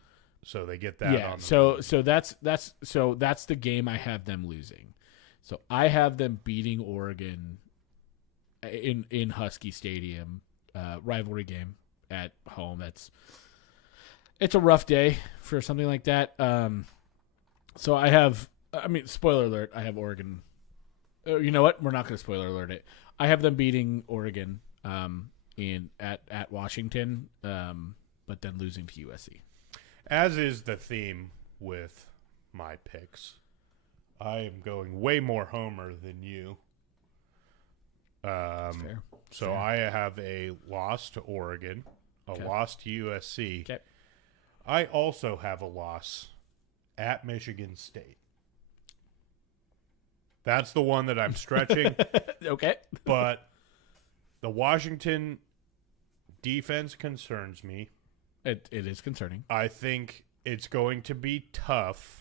so they get that. Yeah, on the so that's the game I have them losing. So I have them beating Oregon in Husky Stadium, rivalry game at home. It's a rough day for something like that. So spoiler alert, I have Oregon. You know what? We're not going to spoiler alert it. I have them beating Oregon at Washington, but then losing to USC. As is the theme with my picks. I am going way more homer than you. Fair. So Fair. I have a loss to Oregon, a loss to USC. Okay. I also have a loss at Michigan State. That's the one that I'm stretching. Okay. But the Washington defense concerns me. It is concerning. I think it's going to be tough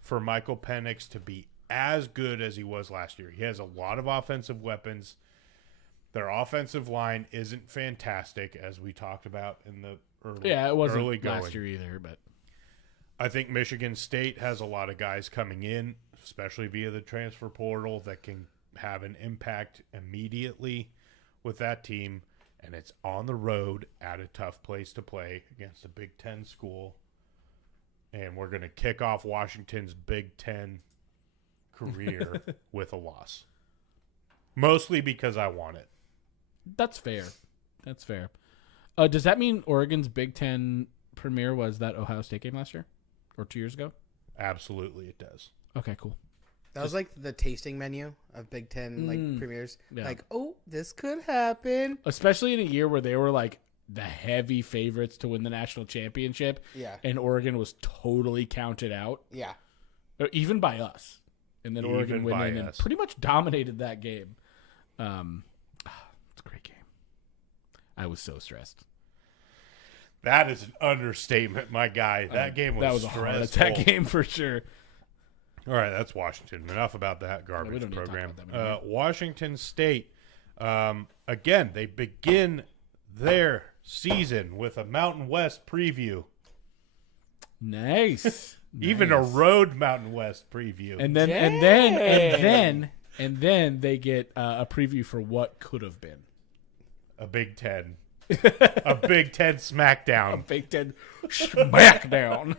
for Michael Penix to be as good as he was last year. He has a lot of offensive weapons. Their offensive line isn't fantastic, as we talked about in the it wasn't early going. last year either, but I think Michigan State has a lot of guys coming in, especially via the transfer portal, that can have an impact immediately with that team. And it's on the road at a tough place to play against a Big Ten school. And we're going to kick off Washington's Big Ten career with a loss. Mostly because I want it. that's fair. That's fair. Does that mean Oregon's Big Ten premiere was that Ohio State game last year? Or 2 years ago? Absolutely it does. Okay, cool. That was like the tasting menu of Big Ten premieres. Yeah. Like, oh, this could happen. Especially in a year where they were like the heavy favorites to win the national championship. Yeah. And Oregon was totally counted out. Yeah. Even by us. And then Oregon Even went by in and us. pretty much dominated that game. It's a great game. I was so stressed. That is an understatement, my guy. That game was a heart stressful. attack game for sure. All right, that's Washington. Enough about that we garbage don't need to talk program. about them anymore. Washington State, again, they begin their season with a Mountain West preview. Nice. Even a road Mountain West preview. And then they get a preview for what could have been. A Big Ten. A Big Ten smackdown. Big Ten smackdown.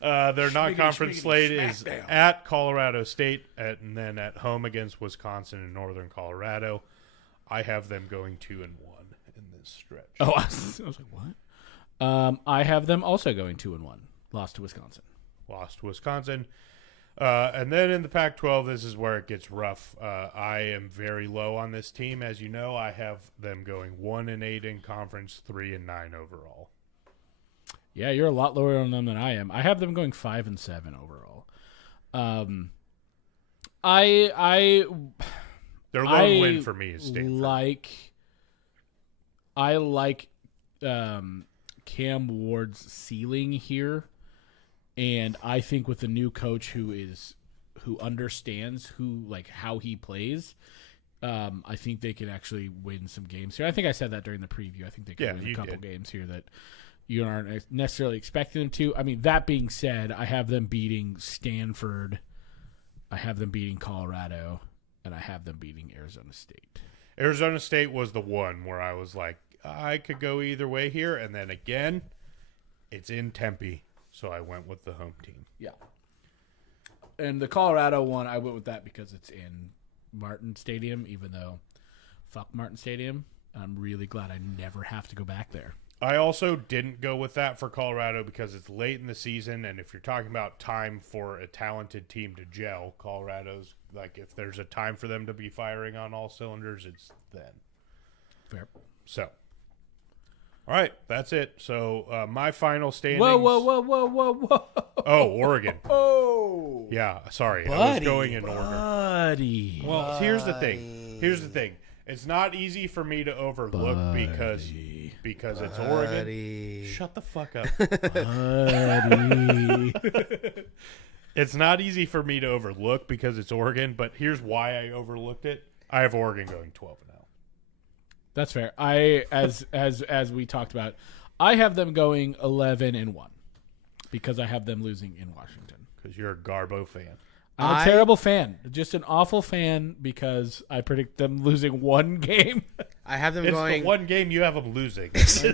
Their non-conference schmiggity, slate is smackdown. at Colorado State and then at home against Wisconsin and Northern Colorado. I have them going 2-1 in this stretch. Oh, I was like, what? I have them also going 2-1. Lost to Wisconsin. Lost to Wisconsin. And then in the Pac-12, this is where it gets rough. I am very low on this team. As you know, I have them going 1-8 in conference, 3-9 overall. Yeah, you're a lot lower on them than I am. I have them going 5-7 overall. Their lone win for me is Stanford. I like Cam Ward's ceiling here, and I think with the new coach who understands how he plays, I think they can actually win some games here. I think I said that during the preview. I think they can win a couple games here that you aren't necessarily expecting them to. I mean, that being said, I have them beating Stanford, I have them beating Colorado, and I have them beating Arizona State. Arizona State was the one where I was like, I could go either way here. And then again, it's in Tempe, so I went with the home team. Yeah. And the Colorado one, I went with that because it's in Martin Stadium, even though fuck Martin Stadium. I'm really glad I never have to go back there. I also didn't go with that for Colorado because it's late in the season, and if you're talking about time for a talented team to gel, Colorado's, like, if there's a time for them to be firing on all cylinders, it's then. Fair. So, all right, that's it. So, my final standings. Whoa. Oh, Oregon. Oh. Yeah, sorry. I was Buddy. going in order. Buddy. Well, here's the thing. It's not easy for me to overlook because it's Oregon. Shut the fuck up. Buddy. It's not easy for me to overlook because it's Oregon, but here's why I overlooked it. I have Oregon going 12-0. That's fair. As we talked about, I have them going 11-1 because I have them losing in Washington. Because you're a Garbo fan. I'm a terrible fan. Just an awful fan because I predict them losing one game. I have them It's going. the one game you have them losing.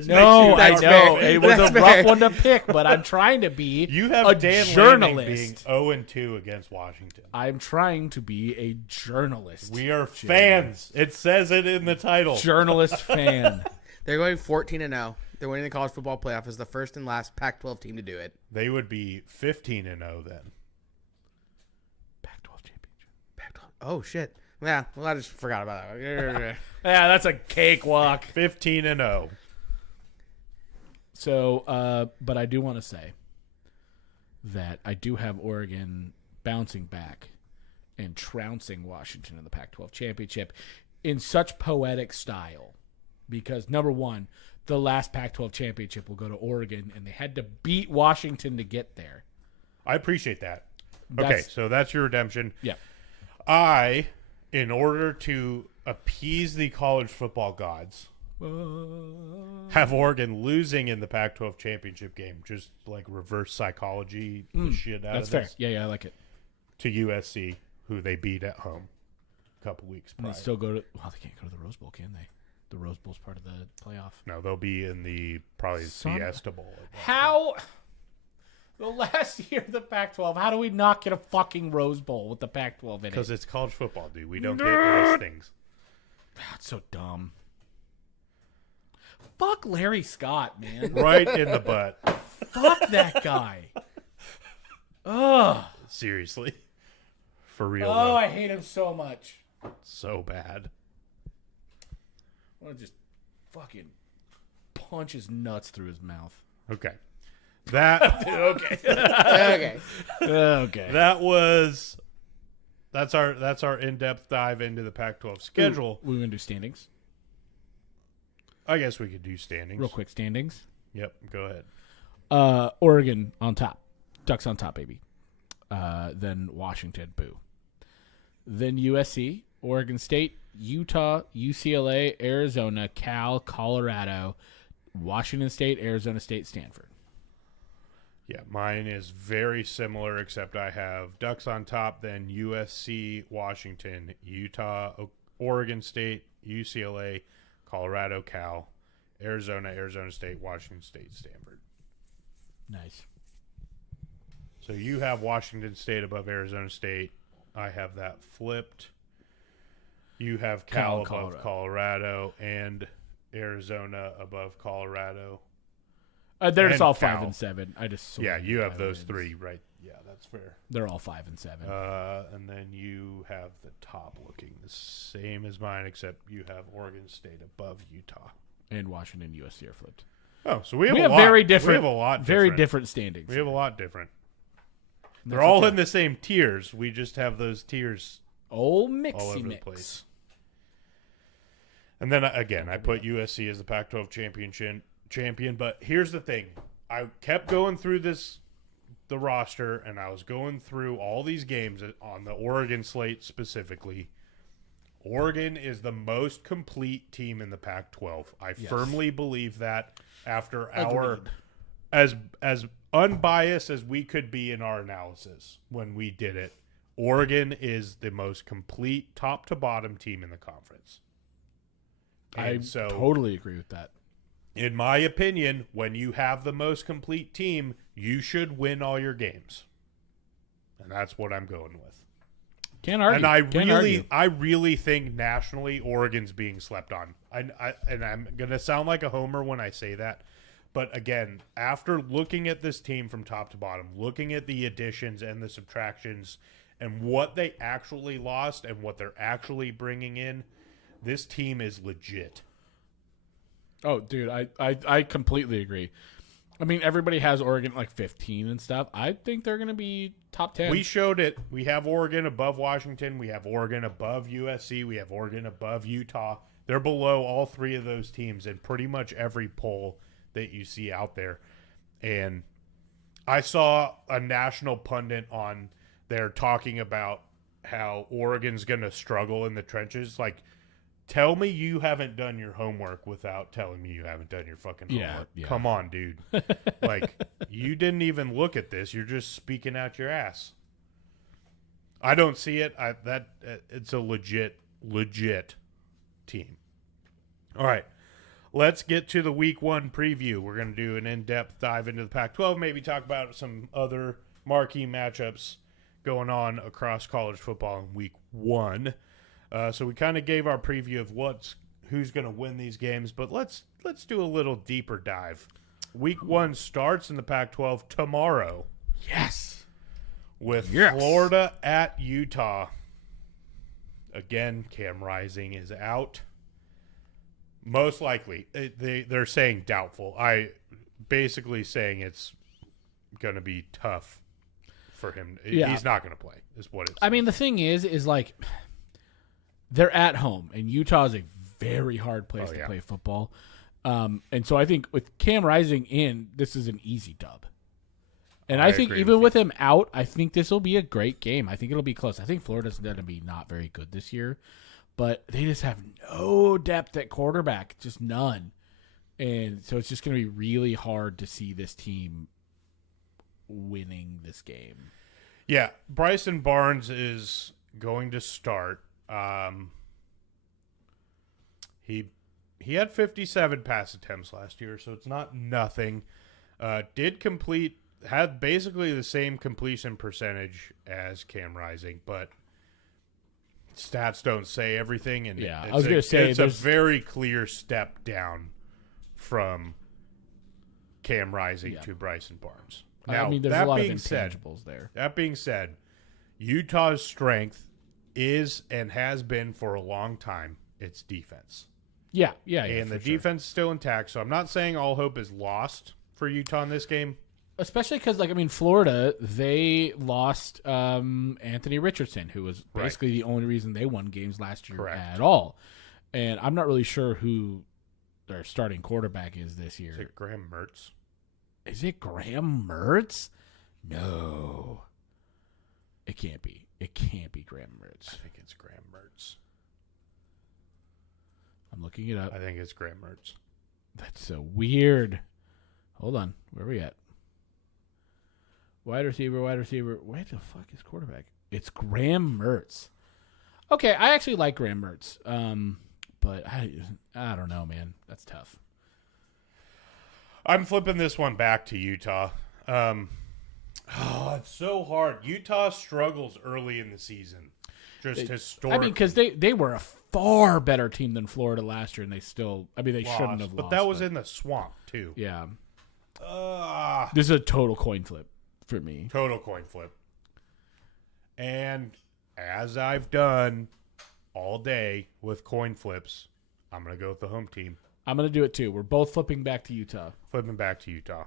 No, I That's know. fair. It was That's a rough fair. one to pick, but I'm trying to be You have a Dan journalist. Lanning being 0-2 against Washington. I'm trying to be a journalist. We are fans. It says it in the title. Journalist fan. They're going 14-0. They're winning the college football playoff as the first and last Pac-12 team to do it. They would be 15-0 then. Pac-12 championship. Pac-12. Oh shit. Yeah. Well, I just forgot about that. Yeah, that's a cakewalk. 15-0. So, but I do want to say that I do have Oregon bouncing back and trouncing Washington in the Pac-12 championship in such poetic style because, number one, the last Pac-12 championship will go to Oregon, and they had to beat Washington to get there. I appreciate that. Okay, so that's your redemption. Yeah. I, in order to appease the college football gods, have Oregon losing in the Pac-12 championship game. Just like reverse psychology the shit out That's of fair. this. Yeah, I like it. To USC, who they beat at home a couple weeks And prior. they still go to – well, they can't go to the Rose Bowl, can they? The Rose Bowl's part of the playoff. No, they'll be in the probably Fiesta Bowl. How – the last year of the Pac-12, how do we not get a fucking Rose Bowl with the Pac-12 in it? Because it's college football, dude. We don't get nice things. That's so dumb. Fuck Larry Scott, man. Right in the butt. Fuck that guy. Ugh. Seriously. For real, Oh, though. I hate him so much. So bad. I want to just fucking punch his nuts through his mouth. Okay. That Okay. Okay. that's our in-depth dive into the Pac-12 schedule. We're going to do standings. I guess we could do standings. Real quick standings. Yep, go ahead. Oregon on top. Ducks on top, baby. Then Washington, boo. Then USC, Oregon State, Utah, UCLA, Arizona, Cal, Colorado, Washington State, Arizona State, Stanford. Yeah, mine is very similar, except I have Ducks on top, then USC, Washington, Utah, Oregon State, UCLA, Colorado, Cal, Arizona, Arizona State, Washington State, Stanford. Nice. So you have Washington State above Arizona State. I have that flipped. You have Cal above Colorado and Arizona above Colorado. They're just all Cal. 5 and 7. I just you have those three, right? Yeah, that's fair. They're all 5 and 7. And then you have the top looking the same as mine, except you have Oregon State above Utah And Washington, USC are flipped. Oh, so we have We a have lot. very different. We have a lot. Very different standings. We have a lot different. They're That's all okay. in the same tiers. We just have those tiers Old all mixy over the mix. place. And then again, I put USC as the Pac-12 champion. But here's the thing: I kept going through the roster, and I was going through all these games on the Oregon slate specifically. Oregon is the most complete team in the Pac-12. I firmly believe that. After our as unbiased as we could be in our analysis when we did it, Oregon is the most complete top to bottom team in the conference. I totally agree with that. In my opinion, when you have the most complete team, you should win all your games. And that's what I'm going with. Can't argue. And I really think nationally Oregon's being slept on. And I'm going to sound like a homer when I say that. But again, after looking at this team from top to bottom, looking at the additions and the subtractions and what they actually lost and what they're actually bringing in, this team is legit. Oh, dude, I completely agree. I mean, everybody has Oregon like 15 and stuff. I think they're going to be top 10. We showed it. We have Oregon above Washington. We have Oregon above USC. We have Oregon above Utah. They're below all three of those teams in pretty much every poll that you see out there. And I saw a national pundit on there talking about how Oregon's going to struggle in the trenches. Like, tell me you haven't done your homework without telling me you haven't done your fucking homework. Yeah. Come on, dude. Like, you didn't even look at this. You're just speaking out your ass. I don't see it. It's a legit team. All right. Let's get to the week 1 preview. We're going to do an in-depth dive into the Pac-12, maybe talk about some other marquee matchups going on across college football in week 1. So we kind of gave our preview of who's going to win these games, but let's do a little deeper dive. Week 1 starts in the Pac-12 tomorrow. Yes. With Florida at Utah. Again, Cam Rising is out. Most likely. They're saying doubtful. I basically saying it's going to be tough for him. Yeah. He's not going to play, is what it's. I mean, the thing is like they're at home, and Utah is a very hard place to play football. And so I think with Cam Rising in, this is an easy dub. And I think even with him out, I think this will be a great game. I think it'll be close. I think Florida's going to be not very good this year, but they just have no depth at quarterback, just none. And so it's just going to be really hard to see this team winning this game. Yeah, Bryson Barnes is going to start. He had 57 pass attempts last year, so it's not nothing. Had basically the same completion percentage as Cam Rising, but stats don't say everything. And yeah, I was going to say it's a very clear step down from Cam Rising to Bryson Barnes. Now, I mean, there's a lot of intangibles there. That being said, Utah's strength is and has been for a long time its defense. Yeah, and the defense is still intact, so I'm not saying all hope is lost for Utah in this game. Especially because, Florida, they lost Anthony Richardson, who was basically the only reason they won games last year at all. And I'm not really sure who their starting quarterback is this Is year. it Graham Mertz? Is it Graham Mertz? No. It can't be. It can't be Graham Mertz. I think it's Graham Mertz. I'm looking it up. I think it's Graham Mertz. That's so weird. Hold on. Where are we at? Wide receiver. Where the fuck is quarterback? It's Graham Mertz. Okay, I actually like Graham Mertz. But I don't know, man. That's tough. I'm flipping this one back to Utah. It's so hard. Utah struggles early in the season. Just historically. I mean, because they were a far better team than Florida last year, and they still. I mean, they shouldn't have lost. But that was in the swamp too. Yeah. This is a total coin flip for me. Total coin flip. And as I've done all day with coin flips, I'm gonna go with the home team. I'm gonna do it too. We're both flipping back to Utah. Flipping back to Utah.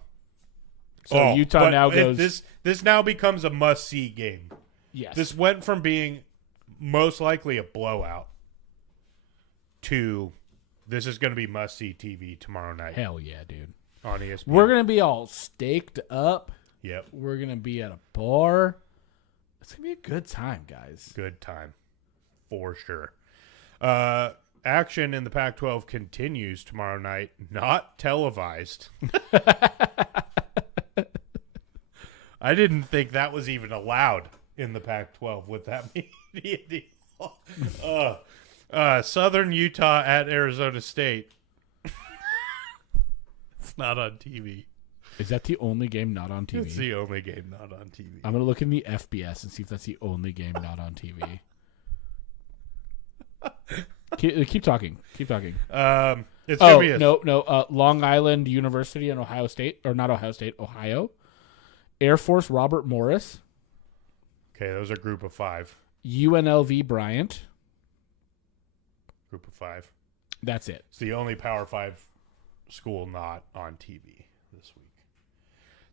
So Utah now goes. This now becomes a must-see game. Yes. This went from being most likely a blowout to this is going to be must-see TV tomorrow night. Hell yeah, dude. On ESPN. We're gonna be all staked up. Yep. We're gonna be at a bar. It's gonna be a good time, guys. Good time, for sure. Action in the Pac-12 continues tomorrow night. Not televised. I didn't think that was even allowed in the Pac-12 with that media deal. Southern Utah at Arizona State. It's not on TV. Is that the only game not on TV? It's the only game not on TV. I'm gonna look in the FBS and see if that's the only game not on TV. Keep talking. Keep talking. It's gonna be no. Long Island University and Ohio State, or not Ohio State, Ohio. Air Force Robert Morris. Okay, those are group of 5. UNLV Bryant. Group of 5. That's it. It's the only Power 5 school not on TV this week.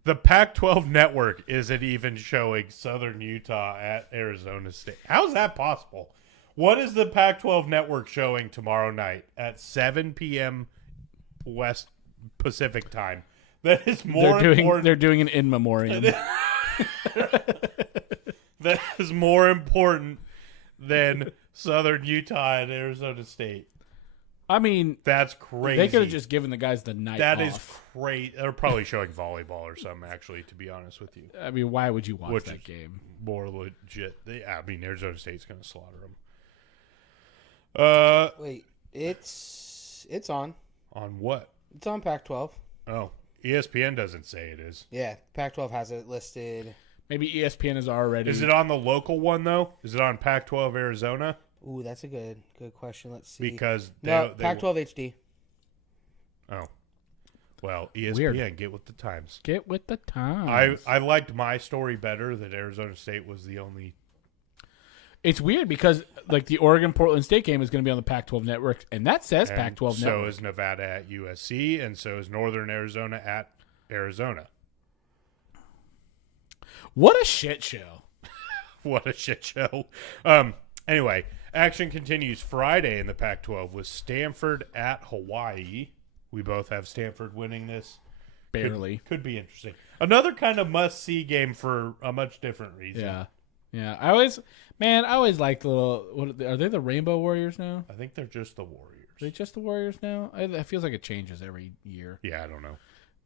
The Pac-12 network isn't even showing Southern Utah at Arizona State. How is that possible? What is the Pac-12 network showing tomorrow night at 7 p.m. West Pacific time? That is more important. They're doing an in memoriam. That is more important than Southern Utah and Arizona State. I mean, that's crazy. They could have just given the guys the night off. That is great. They're probably showing volleyball or something, actually, to be honest with you. I mean, why would you watch that game? More legit. I mean, Arizona State's going to slaughter them. Wait, it's on. On what? It's on Pac-12. Oh, ESPN doesn't say it is. Yeah, Pac-12 has it listed. Maybe ESPN is already. Is it on the local one though? Is it on Pac-12 Arizona? Ooh, that's a good question. Let's see. Because Pac-12 HD. Oh, well, ESPN, Weird. get with the times. Get with the times. I liked my story better that Arizona State was the only. It's weird because like the Oregon-Portland State game is going to be on the Pac-12 network, and that says Pac-12 so network. is Nevada at USC, and so is Northern Arizona at Arizona. What a shit show. What a shit show. Anyway, action continues Friday in the Pac-12 with Stanford at Hawaii. We both have Stanford winning this. Barely. Could be interesting. Another kind of must-see game for a much different reason. Yeah. Yeah. I always liked the little. Are they the Rainbow Warriors now? I think they're just the Warriors. Are they just the Warriors now? It feels like it changes every year. Yeah, I don't know.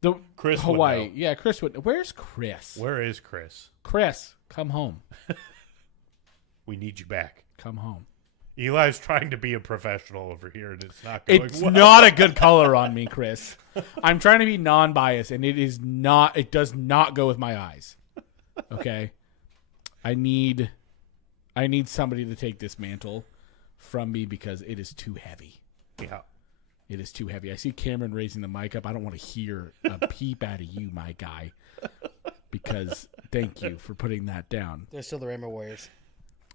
The Chris Hawaii. would know. Yeah, Chris would. Where's Chris? Where is Chris? Chris, come home. We need you back. Come home. Eli's trying to be a professional over here, and it's not going It's well. not a good color on me, Chris. I'm trying to be non-biased, and it is not. It does not go with my eyes. Okay, I need somebody to take this mantle from me because it is too heavy. Yeah. It is too heavy. I see Cameron raising the mic up. I don't want to hear a peep out of you, my guy. Because thank you for putting that down. They're still the Rainbow Warriors.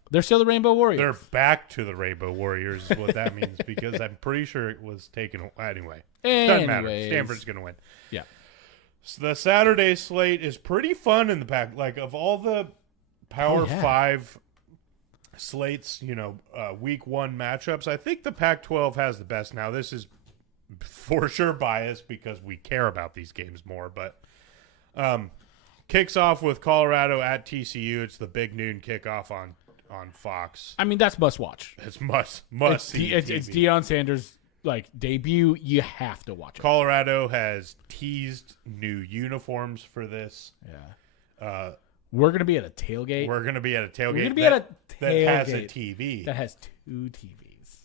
They're still the Rainbow Warriors. They're back to the Rainbow Warriors is what that means because I'm pretty sure it was taken. Anyway. Doesn't matter. Stanford's going to win. Yeah. So the Saturday slate is pretty fun in the Pac. Like, of all the Power 5 slates, week 1 matchups, I think the Pac-12 has the best. Now, this is for sure biased because we care about these games more. But kicks off with Colorado at TCU. It's the big noon kickoff on Fox. I mean, that's must watch. It's must see. It's Deion Sanders' debut. You have to watch it. Colorado has teased new uniforms for this. Yeah. We're gonna be at a tailgate. We're gonna be at a tailgate. We're gonna be at a tailgate that has a TV. That has 2 TVs.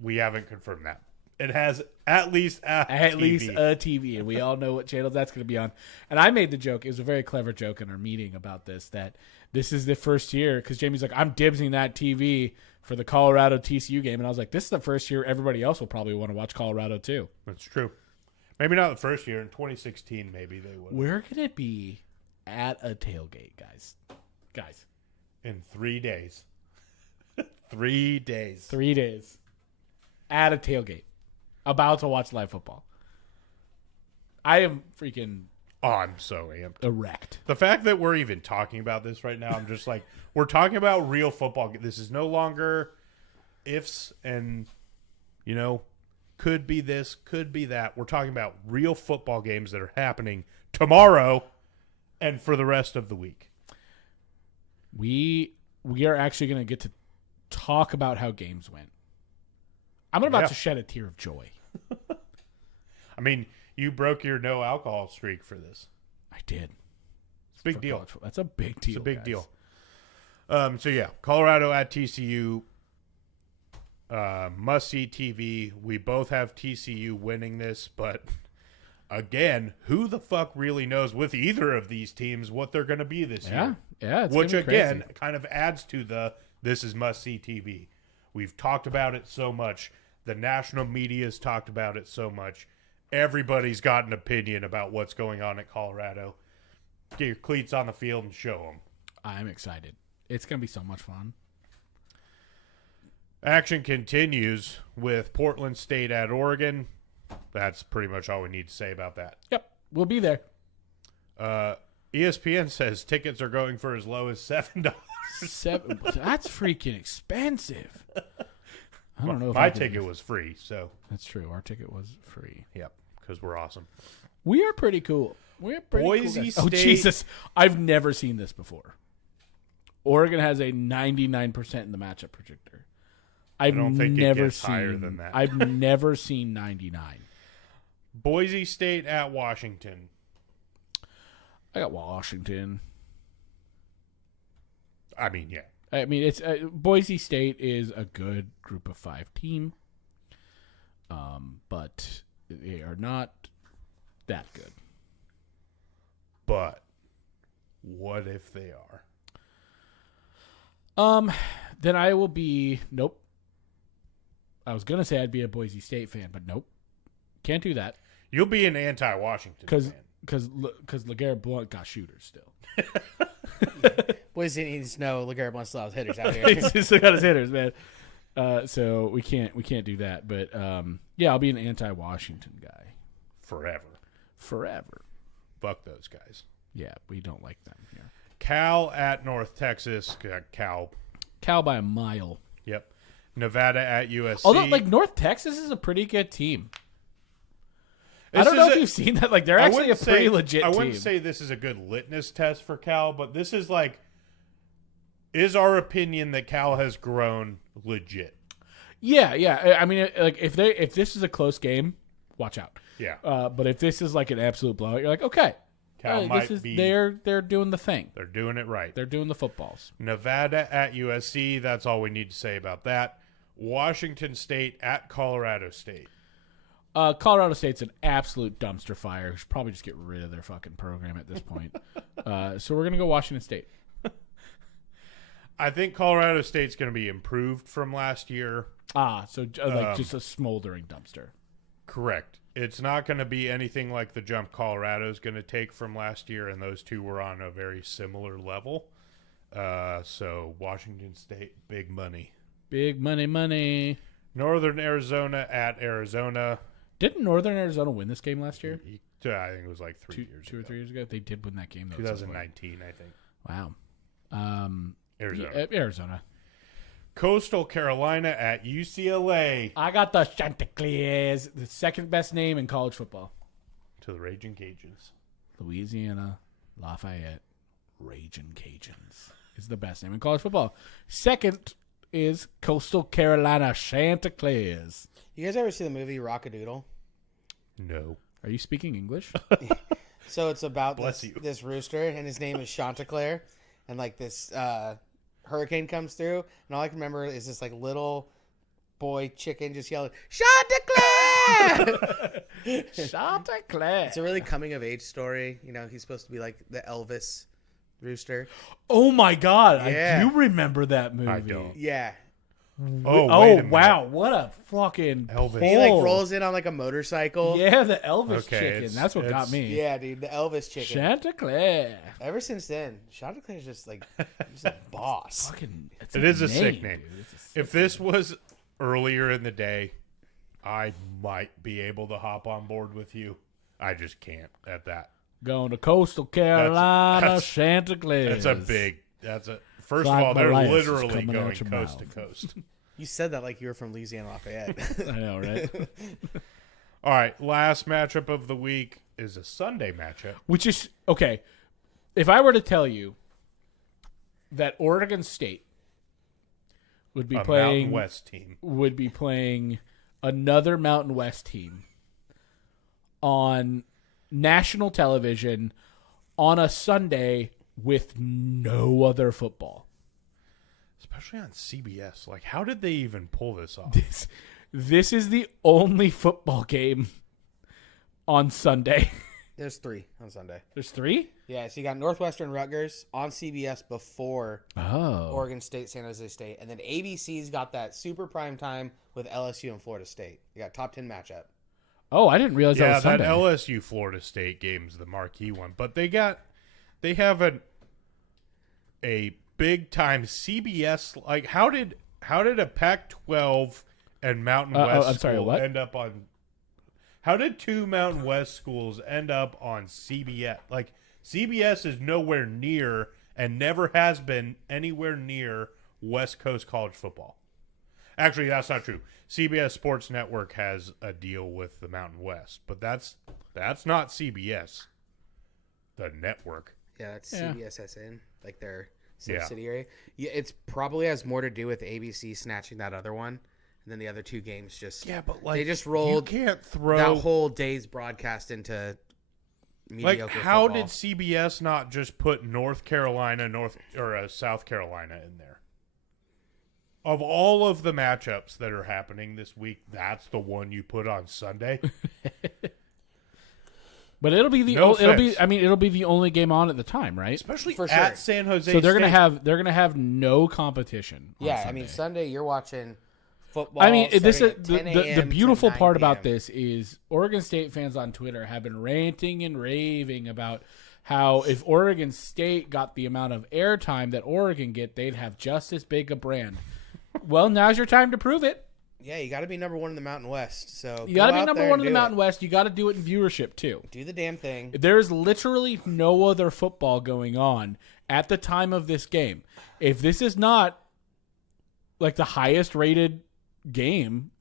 We haven't confirmed that. It has at least a TV, and we all know what channel that's going to be on. And I made the joke. It was a very clever joke in our meeting about this, that this is the first year, because Jamie's like, I'm dibsing that TV for the Colorado TCU game. And I was like, this is the first year everybody else will probably want to watch Colorado too. That's true. Maybe not the first year. In 2016, maybe they would. We're going to be at a tailgate, guys. In 3 days. 3 days. 3 days. At a tailgate. About to watch live football. I am freaking Oh, I'm so amped. erect. The fact that we're even talking about this right now, I'm just like, we're talking about real football. This is no longer ifs and, could be this, could be that. We're talking about real football games that are happening tomorrow and for the rest of the week. We are actually going to get to talk about how games went. I'm about to shed a tear of joy. I mean, you broke your no alcohol streak for this. I did. Big deal. That's a big deal. It's a big guys. deal. So yeah, Colorado at TCU. Must see TV. We both have TCU winning this, but again, who the fuck really knows with either of these teams what they're going to be this year? Yeah. It's Which gonna be again crazy. kind of adds to this is must see TV. We've talked about it so much. The national media's talked about it so much. Everybody's got an opinion about what's going on at Colorado. Get your cleats on the field and show them. I'm excited. It's going to be so much fun. Action continues with Portland State at Oregon. That's pretty much all we need to say about that. Yep. We'll be there. ESPN says tickets are going for as low as $7. That's freaking expensive. I don't know if my ticket was free, so that's true. Our ticket was free. yep, because we're awesome. We are pretty cool. We're pretty Boise cool guys. State. Oh Jesus! I've never seen this before. Oregon has a 99% in the matchup predictor. I don't think it never gets seen higher than that. I've never seen 99. Boise State at Washington. I got Washington. I mean, yeah. I mean, it's Boise State is a good Group of 5 team, but they are not that good. But what if they are? Then I will be nope. I was gonna say I'd be a Boise State fan, but nope, can't do that. You'll be an anti-Washington fan. Because LeGarrette Blount got shooters still. Boise needs to know LeGarrette Blount still has hitters out here. He's still got his hitters, man. So we can't do that. But yeah, I'll be an anti-Washington guy forever. Fuck those guys. Yeah, we don't like them here. Cal at North Texas. Cal by a mile. Yep. Nevada at USC. Although, North Texas is a pretty good team. I don't know if you've seen that. They're actually a pretty legit team. I wouldn't say this is a good litmus test for Cal, but this is is our opinion that Cal has grown legit? Yeah. I mean, if this is a close game, watch out. Yeah. But if this is an absolute blowout, you're like, okay, Cal might be. They're doing the thing. They're doing it right. They're doing the footballs. Nevada at USC. That's all we need to say about that. Washington State at Colorado State. Colorado State's an absolute dumpster fire. We should probably just get rid of their fucking program at this point. So we're gonna go Washington State. I think Colorado State's going to be improved from last year. So just a smoldering dumpster. Correct. It's not going to be anything like the jump Colorado's going to take from last year, and those two were on a very similar level. So Washington State, big money. Big money. Northern Arizona at Arizona. Didn't Northern Arizona win this game last year? I think it was 2 or 3 years ago. They did win that game, though. 2019, I think. Wow. Arizona. Yeah, Arizona. Coastal Carolina at UCLA. I got the Chanticleers, the second best name in college football. To the Raging Cajuns. Louisiana Lafayette Raging Cajuns is the best name in college football. Second is Coastal Carolina Chanticleers. You guys ever see the movie Rock-a-Doodle? No. Are you speaking English? So it's about Bless you. this rooster, and his name is Chanticleer, and like this hurricane comes through, and all I can remember is this like little boy chicken just yelling, Chanticleer! Chanticleer. It's a really coming of age story. You know, he's supposed to be like the Elvis rooster. Oh my God. Yeah. I do remember that movie. I don't. Yeah. Oh, Oh, wait a minute. wow. What a fucking Elvis. He like pull. rolls in on like a motorcycle. Yeah, the Elvis Okay, chicken. it's- That's what got it's- me. Yeah, dude, the Elvis chicken. Chanticleer. Ever since then, Chanticleer's just like he's a boss. Fucking, it's It is a sick name, name. dude. It's a sick If this was earlier in the day, I might be able to hop on board with you. I just can't at that. Going to Coastal Carolina, that's- Chanticleer. First Like of all, they're molasses literally coming going out your coast mouth. to coast. You said that like you were from Louisiana Lafayette. I know, right? All right, last matchup of the week is a Sunday matchup. Which is okay. If I were to tell you that Oregon State would be A playing Mountain West team. would be playing another Mountain West team on national television on a Sunday with no other football. Especially on CBS. Like, how did they even pull this off? This is the only football game on Sunday. There's 3 on Sunday. There's 3? Yeah, so you got Northwestern Rutgers on CBS before Oh. Oregon State, San Jose State, and then ABC's got that super prime time with LSU and Florida State. You got top 10 matchup. Oh, I didn't realize that Yeah, was that Sunday. LSU Florida State game's the marquee one. But they have a big time CBS. Like, how did a Pac-12 and Mountain West I'm sorry, school what? end up on? How did 2 Mountain West schools end up on CBS? Like, CBS is nowhere near and never has been anywhere near West Coast college football. Actually, that's not true. CBS Sports Network has a deal with the Mountain West, but that's not CBS, the network. Yeah, that's Yeah. CBSSN, like their subsidiary. Yeah, it's probably has more to do with ABC snatching that other one, and then the other 2 games just but like they just rolled You can't throw that whole day's broadcast into mediocre like how football. did CBS not just put North Carolina, South Carolina in there? Of all of the matchups that are happening this week, that's the one you put on Sunday. But it'll be the No it'll be offense. I mean it'll be the only game on at the time, right? Especially For at sure. San Jose. So they're State. gonna have no competition. on Yeah, I Sunday. mean Sunday you're watching football. I mean, this starting is at 10 the a.m. beautiful to 9 part about p.m. this is Oregon State fans on Twitter have been ranting and raving about how if Oregon State got the amount of airtime that Oregon get, they'd have just as big a brand. Well, now's your time to prove it. Yeah, you got to be number 1 in the Mountain West. So You got to go be out number there 1 and in the do Mountain West. You got to do it in viewership too. it. Do the damn thing. There's literally no other football going on at the time of this game. If this is not like the highest rated game,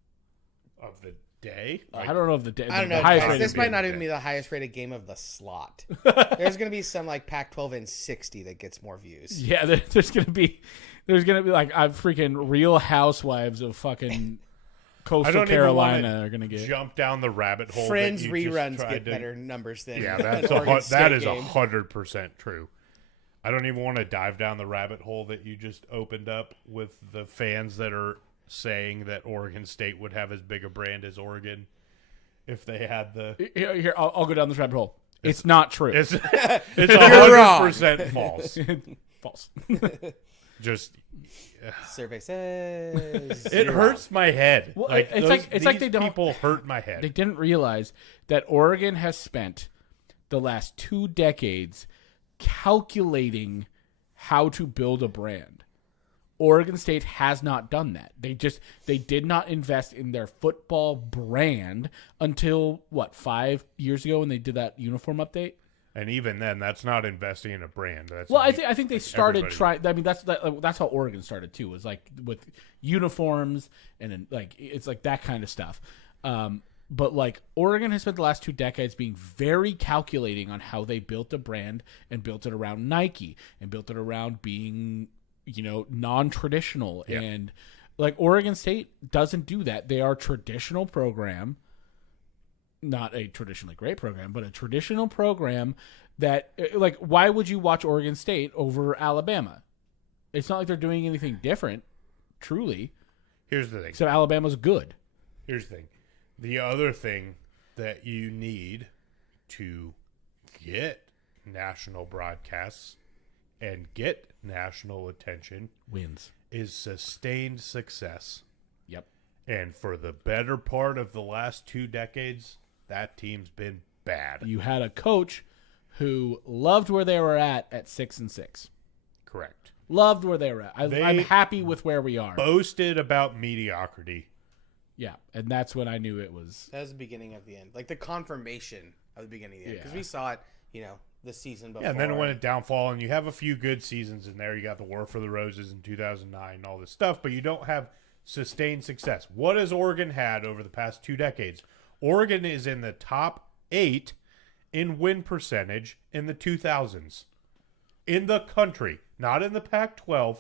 of the day. I don't know if the I don't know. highest guys, rated this might game not of the even day. be the highest rated game of the slot. There's going to be some like Pac-12 and 60 that gets more views. Yeah, there's gonna be like freaking Real Housewives of fucking I Coastal don't even Carolina wanna are gonna get. jump down the rabbit hole. Friends that you just reruns tried get to- better numbers than Yeah, an that's Oregon that State is game. 100% true. I don't even want to dive down the rabbit hole that you just opened up with the fans that are saying that Oregon State would have as big a brand as Oregon if they had the. Here, I'll go down this rabbit hole. It's not true. It's You're wrong. 100% false. False. Just Survey says it hurts my head. Well, like it's like these they don't- people hurt my head. They didn't realize that Oregon has spent the last 2 decades calculating how to build a brand. Oregon State has not done that. They did not invest in their football brand until 5 years ago when they did that uniform update. And even then, that's not investing in a brand. That's Well, I think they started everybody. trying. I mean, that's how Oregon started too. Was like with uniforms and like it's like that kind of stuff. But like Oregon has spent the last 2 decades being very calculating on how they built a brand and built it around Nike and built it around being, non-traditional. Yeah. And like Oregon State doesn't do that. They are a traditional program, not a traditionally great program, but a traditional program that like, why would you watch Oregon State over Alabama? It's not like they're doing anything different, truly. Here's the thing. So Alabama's good. Here's the thing. The other thing that you need to get national broadcasts and get national attention Wins. is sustained success. Yep. And for the better part of the last 2 decades, that team's been bad. You had a coach who loved where they were at 6-6. Correct. Loved where they were at. I'm happy with where we are. Boasted about mediocrity. Yeah, and that's when I knew it was. That was the beginning of the end, like the confirmation of the beginning of the end, because Yeah. we saw it, the season before. Yeah, and then it went a downfall, and you have a few good seasons in there. You got the War for the Roses in 2009 and all this stuff, but you don't have sustained success. What has Oregon had over the past 2 decades? Oregon is in the top 8 in win percentage in the 2000s. In the country, not in the Pac-12,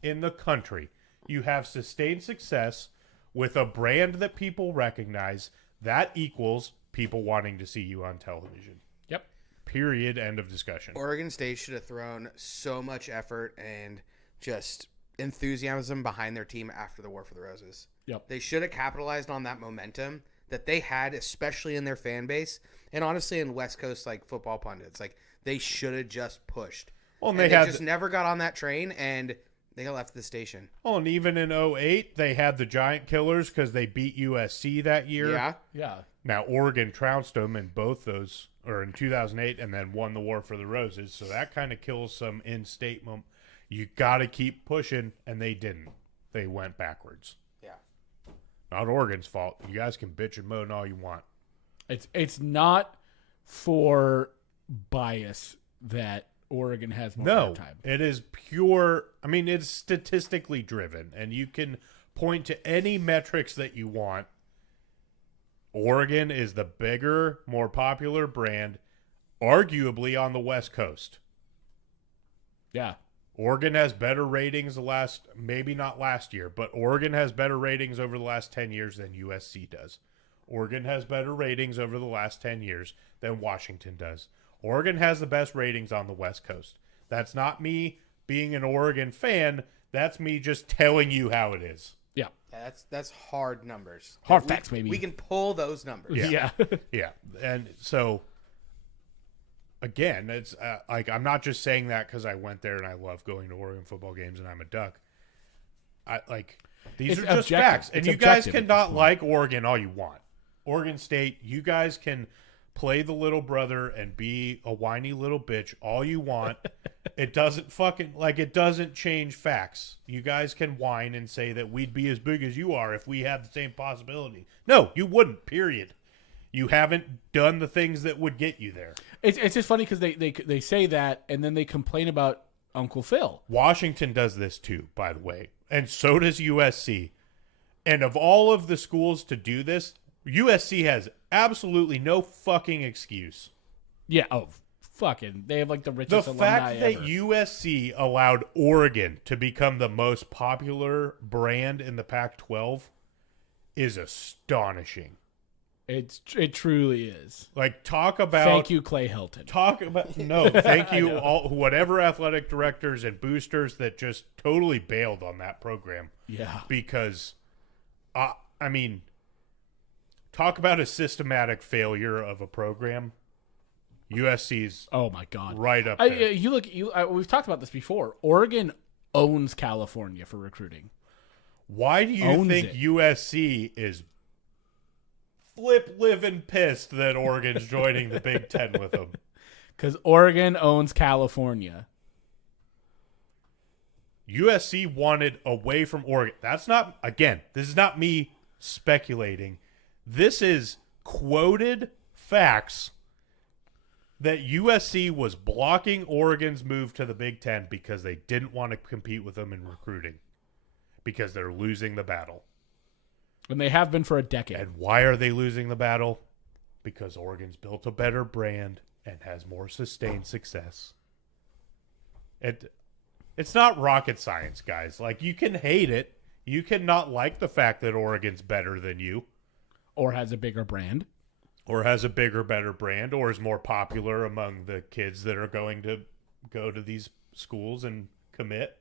in the country. You have sustained success with a brand that people recognize. That equals people wanting to see you on television. Yep. Period. End of discussion. Oregon State should have thrown so much effort and just enthusiasm behind their team after the War for the Roses. Yep. They should have capitalized on that momentum that they had, especially in their fan base, and honestly in West Coast like football pundits. Like they should have just pushed. Well, and they just never got on that train, and they got left the station. Oh, and even in 2008, they had the Giant Killers because they beat USC that year. Yeah. Yeah. Now, Oregon trounced them in both those, or in 2008, and then won the War for the Roses. So that kind of kills some in-state momentum. You got to keep pushing, and they didn't. They went backwards. Yeah. Not Oregon's fault. You guys can bitch and moan all you want. It's not for bias that Oregon has more time. It is pure. I mean, it's statistically driven, and you can point to any metrics that you want. Oregon is the bigger, more popular brand, arguably on the West Coast. Yeah. Oregon has better ratings maybe not last year, but Oregon has better ratings over the last 10 years than USC does. Oregon has better ratings over the last 10 years than Washington does. Oregon has the best ratings on the West Coast. That's not me being an Oregon fan. That's me just telling you how it is. Yeah. That's hard numbers. Hard facts, maybe. We can pull those numbers. Yeah. Yeah. And so, again, it's like I'm not just saying that because I went there and I love going to Oregon football games and I'm a Duck. These It's are just objective. facts. And It's you guys objective at cannot this point. like Oregon all you want. Oregon State, you guys can play the little brother and be a whiny little bitch all you want. It doesn't it doesn't change facts. You guys can whine and say that we'd be as big as you are if we had the same possibility. No, you wouldn't, period. You haven't done the things that would get you there. It's just funny because they say that and then they complain about Uncle Phil. Washington does this too, by the way. And so does USC. And of all of the schools to do this, USC has absolutely no fucking excuse. Yeah. Oh, fucking. They have like the richest The alumni fact that ever. USC allowed Oregon to become the most popular brand in the Pac-12 is astonishing. It truly is. Like, talk about... Thank you, Clay Helton. Thank you all, whatever athletic directors and boosters that just totally bailed on that program. Yeah. Because, I mean, talk about a systematic failure of a program. USC's Oh my God. right up there. We've talked about this before. Oregon owns California for recruiting. Why do you owns think it. USC is living pissed that Oregon's joining the Big Ten with them? Because Oregon owns California. USC wanted away from Oregon. That's not, again, this is not me speculating. This is quoted facts that USC was blocking Oregon's move to the Big Ten because they didn't want to compete with them in recruiting because they're losing the battle. And they have been for a decade. And why are they losing the battle? Because Oregon's built a better brand and has more sustained success. It's not rocket science, guys. Like, you can hate it. You can not like the fact that Oregon's better than you. Or has a bigger brand. Or has a bigger, better brand. Or is more popular among the kids that are going to go to these schools and commit.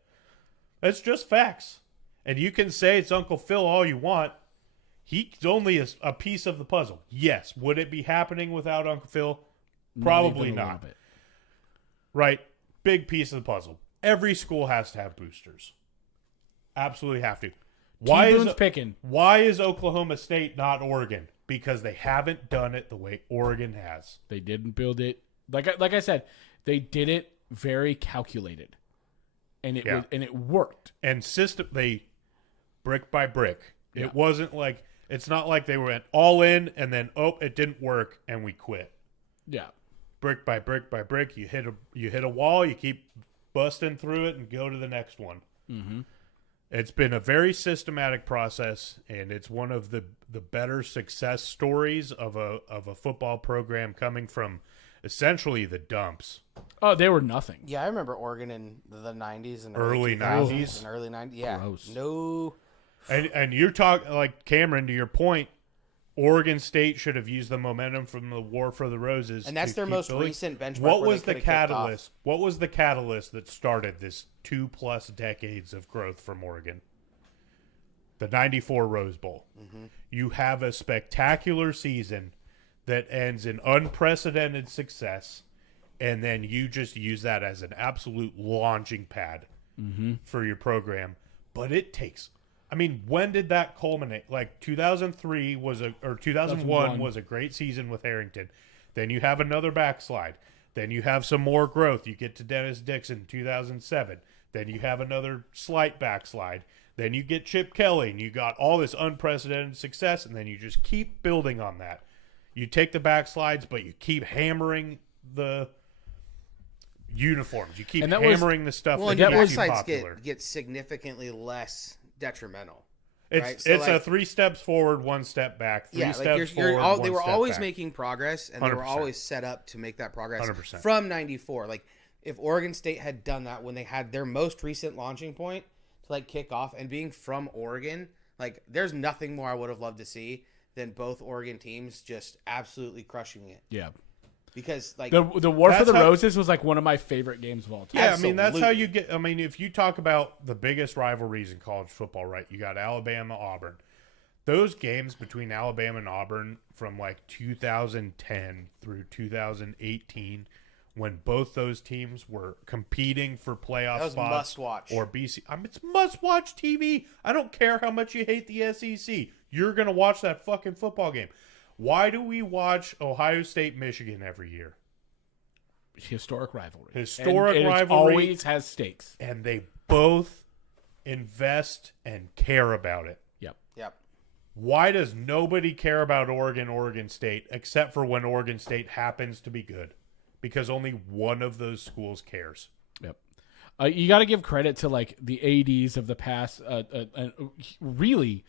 That's just facts. And you can say it's Uncle Phil all you want. He's only a piece of the puzzle. Yes. Would it be happening without Uncle Phil? Probably not. Right? Big piece of the puzzle. Every school has to have boosters. Absolutely have to. Why is Oklahoma State not Oregon? Because they haven't done it the way Oregon has. They didn't build it like I said. They did it very calculated, and it worked. And they brick by brick. Yeah. It wasn't like it's not like they went all in and then it didn't work and we quit. Yeah, brick by brick by brick. You hit a wall. You keep busting through it and go to the next one. Mm-hmm. It's been a very systematic process, and it's one of the better success stories of a football program coming from essentially the dumps. Oh, they were nothing. Yeah, I remember Oregon in the 90s and early 90s. And early 90s. Yeah. Gross. No. And you're talking, like, Cameron, to your point, Oregon State should have used the momentum from the War for the Roses. And that's their most recent benchmark. What was the catalyst? What was the catalyst that started this 2+ decades of growth from Oregon? The 94 Rose Bowl. Mm-hmm. You have a spectacular season that ends in unprecedented success, and then you just use that as an absolute launching pad for your program. But it takes... I mean, when did that culminate? Like 2003 or 2001 was a great season with Harrington. Then you have another backslide. Then you have some more growth. You get to Dennis Dixon 2007. Then you have another slight backslide. Then you get Chip Kelly, and you got all this unprecedented success, and then you just keep building on that. You take the backslides, but you keep hammering the uniforms. You keep hammering the stuff that gets you backslides popular. Get significantly less detrimental. It's right? So it's a 3 steps forward, 1 step back. Three steps forward, they were always back. Making progress, and 100%. they were always set up to make that progress 100%. from 94. Like, if Oregon State had done that when they had their most recent launching point to, like, kick off, and being from Oregon, like, there's nothing more I would have loved to see than both Oregon teams just absolutely crushing it. Yeah. Because, like, the War for the Roses was like one of my favorite games of all time. Yeah, Absolutely. I mean, that's how you get. I mean, if you talk about the biggest rivalries in college football, right? You got Alabama, Auburn. Those games between Alabama and Auburn from like 2010 through 2018, when both those teams were competing for playoff spots, must watch. Or BC. I mean, it's must watch TV. I don't care how much you hate the SEC. You're gonna watch that fucking football game. Why do we watch Ohio State, Michigan every year? Historic rivalry. Rivalry. It always has stakes. And they both invest and care about it. Yep. Why does nobody care about Oregon State, except for when Oregon State happens to be good? Because only one of those schools cares. Yep. You got to give credit to, like, the ADs of the past. Really,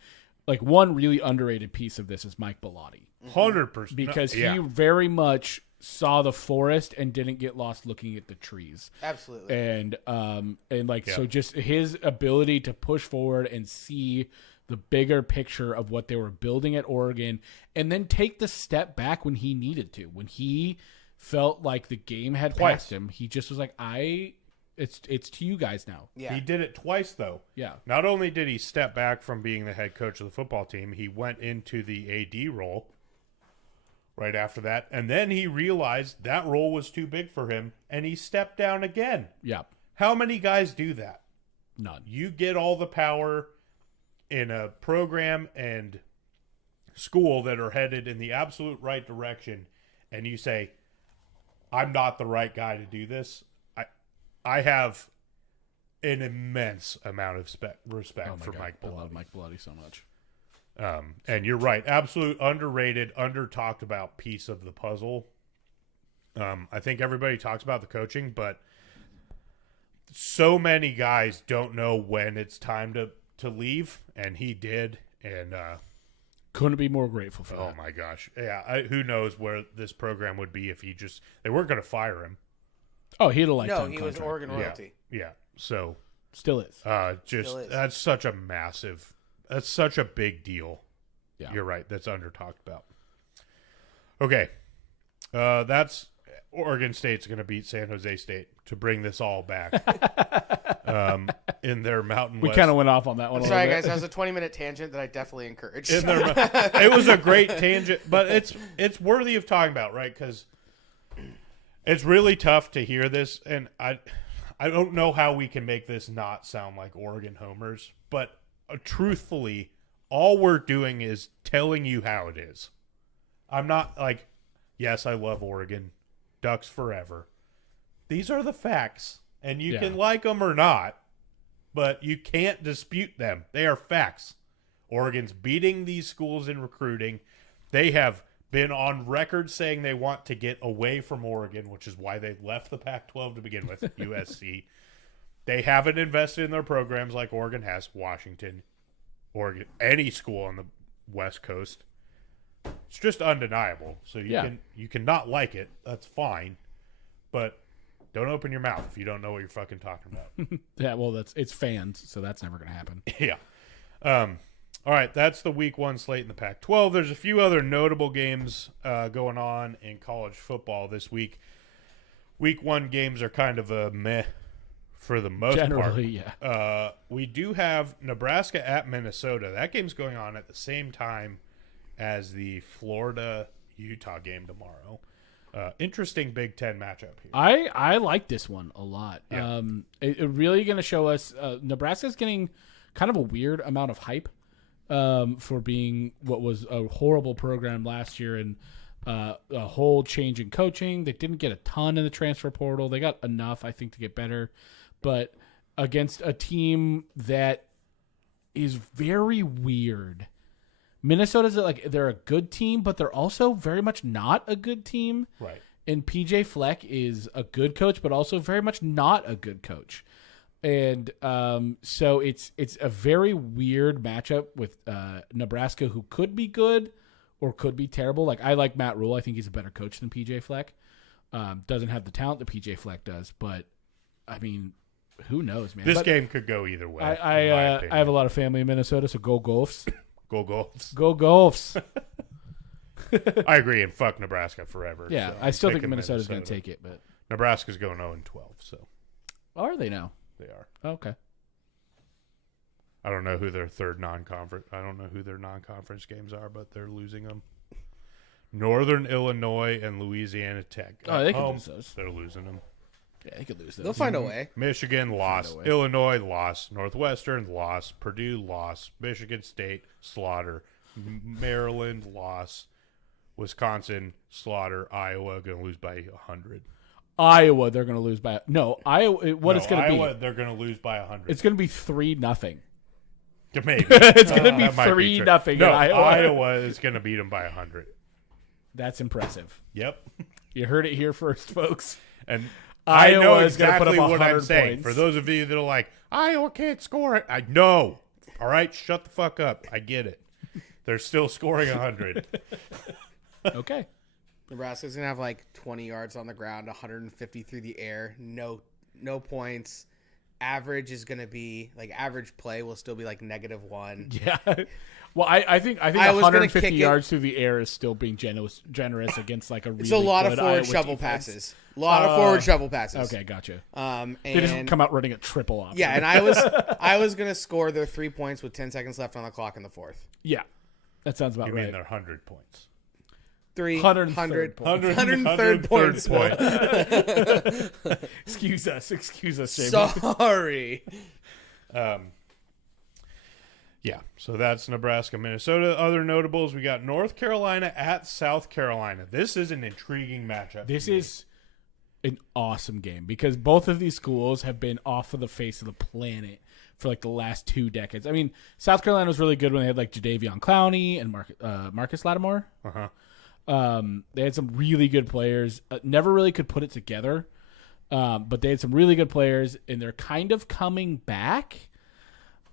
like, one really underrated piece of this is Mike Bellotti. 100%. Because he very much saw the forest and didn't get lost looking at the trees. Absolutely. And so just his ability to push forward and see the bigger picture of what they were building at Oregon, and then take the step back when he needed to. When he felt like the game had passed him, he just was like, it's to you guys now. Yeah. He did it twice, though. Yeah. Not only did he step back from being the head coach of the football team, he went into the AD role right after that, and then he realized that role was too big for him, and he stepped down again. Yeah. How many guys do that? None. You get all the power in a program and school that are headed in the absolute right direction, and you say, I'm not the right guy to do this. I have an immense amount of respect for Mike Bellotti. I love Mike Bellotti so much. And you're right. Absolute underrated, under talked about piece of the puzzle. I think everybody talks about the coaching, but so many guys don't know when it's time to leave, and he did. And couldn't be more grateful for oh that. my gosh, yeah. Who knows where this program would be if they weren't going to fire him. Oh, he had a No, lifetime he was contract. Oregon royalty. Yeah. So Still is. just Still is. that's such a big deal. Yeah. You're right. That's under talked about. Okay, that's Oregon State's going to beat San Jose State to bring this all back in their Mountain We West. kind of went off on that one. I'm sorry, guys. That was a 20-minute tangent that I definitely encouraged. It was a great tangent, but it's worthy of talking about, right? Because it's really tough to hear this, and I don't know how we can make this not sound like Oregon homers, but truthfully, all we're doing is telling you how it is. I'm not like, yes, I love Oregon, Ducks forever. These are the facts, and you can like them or not, but you can't dispute them. They are facts. Oregon's beating these schools in recruiting. They have been on record saying they want to get away from Oregon, which is why they left the Pac-12 to begin with, USC. They haven't invested in their programs like Oregon has, Washington, Oregon, any school on the West Coast. It's just undeniable. So you can not like it. That's fine. But don't open your mouth if you don't know what you're fucking talking about. Yeah, well, it's fans, so that's never going to happen. Yeah. All right, that's the week 1 slate in the Pac-12. There's a few other notable games going on in college football this week. Week 1 games are kind of a meh for the most part. Generally, yeah. We do have Nebraska at Minnesota. That game's going on at the same time as the Florida-Utah game tomorrow. Interesting Big Ten matchup here. I like this one a lot. Yeah. It really going to show us Nebraska's getting kind of a weird amount of hype for being what was a horrible program last year and a whole change in coaching. They didn't get a ton in the transfer portal. They got enough, I think, to get better. But against a team that is very weird. Minnesota's they're a good team, but they're also very much not a good team. Right. And PJ Fleck is a good coach, but also very much not a good coach. And so it's a very weird matchup with Nebraska, who could be good or could be terrible. Like, I like Matt Rule. I think he's a better coach than PJ Fleck. Doesn't have the talent that PJ Fleck does, but I mean, who knows, man? This game could go either way. I have a lot of family in Minnesota, so go Golfs. Go Golfs. Go Golfs. I agree, and fuck Nebraska forever. Yeah, so I still think picking Minnesota's going Minnesota. to take it, but Nebraska's going 0-12, so are they now? they are. Okay. I don't know who their non-conference games are, but they're losing them. Northern Illinois and Louisiana Tech. Oh, they can home, lose those. They're losing them. Yeah, they could lose those. They'll find a way. Michigan lost. way. Illinois lost. Northwestern lost. Purdue lost. Michigan State slaughter. Maryland lost. Wisconsin slaughter. Iowa going to lose by 100. Iowa, they're going to lose by Iowa. It's going to Iowa, be? they're going to lose by 100. It's going to be 3-0. Maybe It's going to be that might be 3-0 true. in No, Iowa. Iowa is going to beat them by 100. That's impressive. Yep. You heard it here first, folks. And Iowa I know is gonna put exactly up what I'm 100 saying. points. For those of you that are like, Iowa can't score it. I know. All right, shut the fuck up. I get it. They're still scoring 100. Okay. Nebraska's gonna have 20 yards on the ground, 150 through the air, no points. Average is gonna be average play will still be -1. Yeah. Well, I think I was gonna 150 kick it. yards through the air is still being generous against a really It's a lot of good forward Iowa shovel defense. passes. A lot of forward shovel passes. Okay, gotcha. And They just come out running a triple option. yeah, and I was gonna score their 3 points with 10 seconds left on the clock in the fourth. Yeah. That sounds about You right. mean they're 100 points. 103rd 103rd points. point. Excuse us, Shaver. Sorry. Yeah, so that's Nebraska, Minnesota. Other notables, we got North Carolina at South Carolina. This is an intriguing matchup. This is an awesome game because both of these schools have been off of the face of the planet for the last 2 decades. I mean, South Carolina was really good when they had Jadeveon Clowney and Marcus Lattimore. Uh-huh. They had some really good players. Never really could put it together, but they had some really good players, and they're kind of coming back.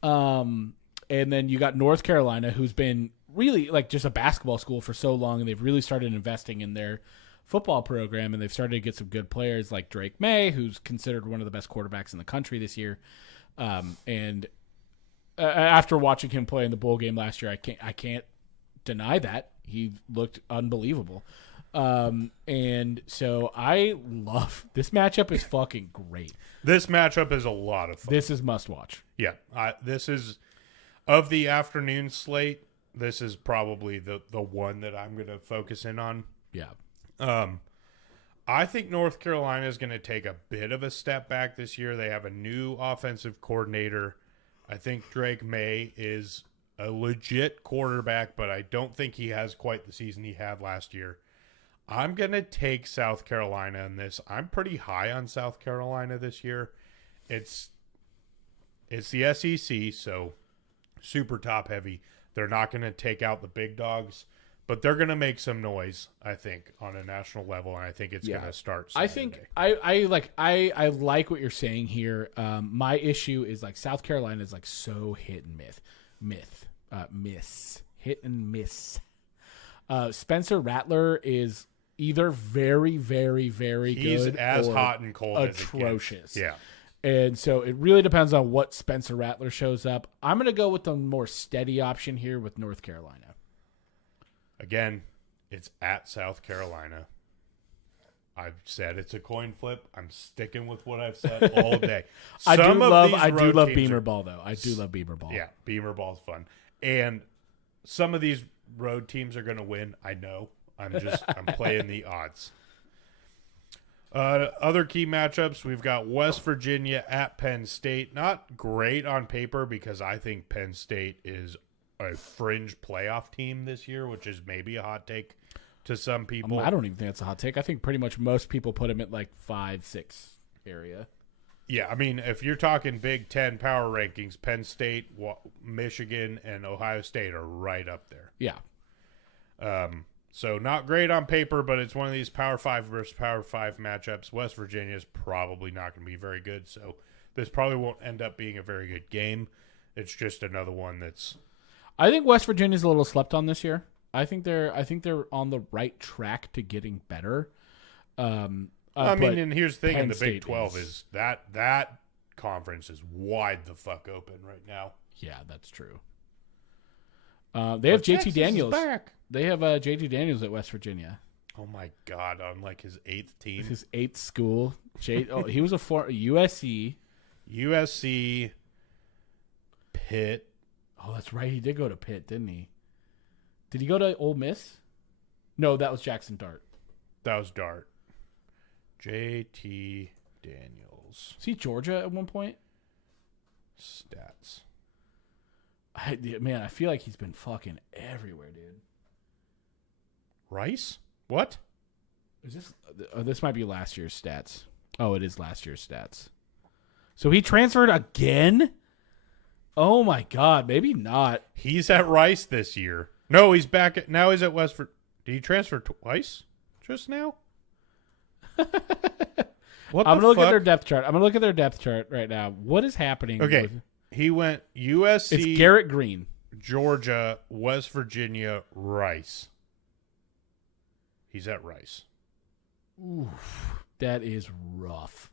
And then you got North Carolina, who's been really like just a basketball school for so long, and they've really started investing in their football program, and they've started to get some good players like Drake May, who's considered one of the best quarterbacks in the country this year. And after watching him play in the bowl game last year, I can't deny that he looked unbelievable. And so I love this matchup. Is fucking great. This matchup is a lot of fun. This is must watch. Yeah, this is of the afternoon slate. This is probably the one that I'm going to focus in on. Yeah. I think North Carolina is going to take a bit of a step back this year. They have a new offensive coordinator. I think Drake May is a legit quarterback, but I don't think he has quite the season he had last year. I'm going to take South Carolina in this. I'm pretty high on South Carolina this year. It's the SEC, so super top heavy. They're not going to take out the big dogs, but they're going to make some noise, I think, on a national level, and I think it's going to start Saturday. I think I like what you're saying here. My issue is like South Carolina is like so hit and hit and miss. Spencer Rattler is either very, very, very good. He's as or hot and cold atrocious. as it gets. Yeah. And so it really depends on what Spencer Rattler shows up. I'm going to go with the more steady option here with North Carolina. Again, it's at South Carolina. I've said it's a coin flip. I'm sticking with what I've said all day. I do love Beamer Ball, though. I do love Beamer Ball. Yeah, Beamer Ball's fun. And some of these road teams are going to win. I know. I'm playing the odds. Other key matchups, we've got West Virginia at Penn State. Not great on paper because I think Penn State is a fringe playoff team this year, which is maybe a hot take to some people. I don't even think it's a hot take. I think pretty much most people put them at like 5-6 area. Yeah, I mean, if you're talking Big Ten power rankings, Penn State, Michigan, and Ohio State are right up there. Yeah. So not great on paper, but it's one of these Power 5 versus Power 5 matchups. West Virginia is probably not going to be very good, so this probably won't end up being a very good game. It's just another one that's... I think West Virginia's a little slept on this year. I think they're on the right track to getting better. I mean, and here's the thing: in the State Big 12 is that conference is wide the fuck open right now. Yeah, that's true. They have JT Daniels. Back. They have JT Daniels at West Virginia. Oh my God! On like his 8th team, His 8th school. He was a USC. USC, Pitt. Oh, that's right. He did go to Pitt, didn't he? Did he go to Ole Miss? No, that was Jackson Dart. That was Dart. JT Daniels. Was he Georgia at one point? Stats. I feel like he's been fucking everywhere, dude. Rice? What? Is this? This might be last year's stats. Oh, it is last year's stats. So he transferred again? Oh my God, maybe not. He's at Rice this year. No, he's back at now. He's at West Virginia. Did he transfer twice just now? I'm gonna look at their depth chart. I'm gonna look at their depth chart right now. What is happening? Okay, he went USC. It's Garrett Green, Georgia, West Virginia, Rice. He's at Rice. Oof, that is rough.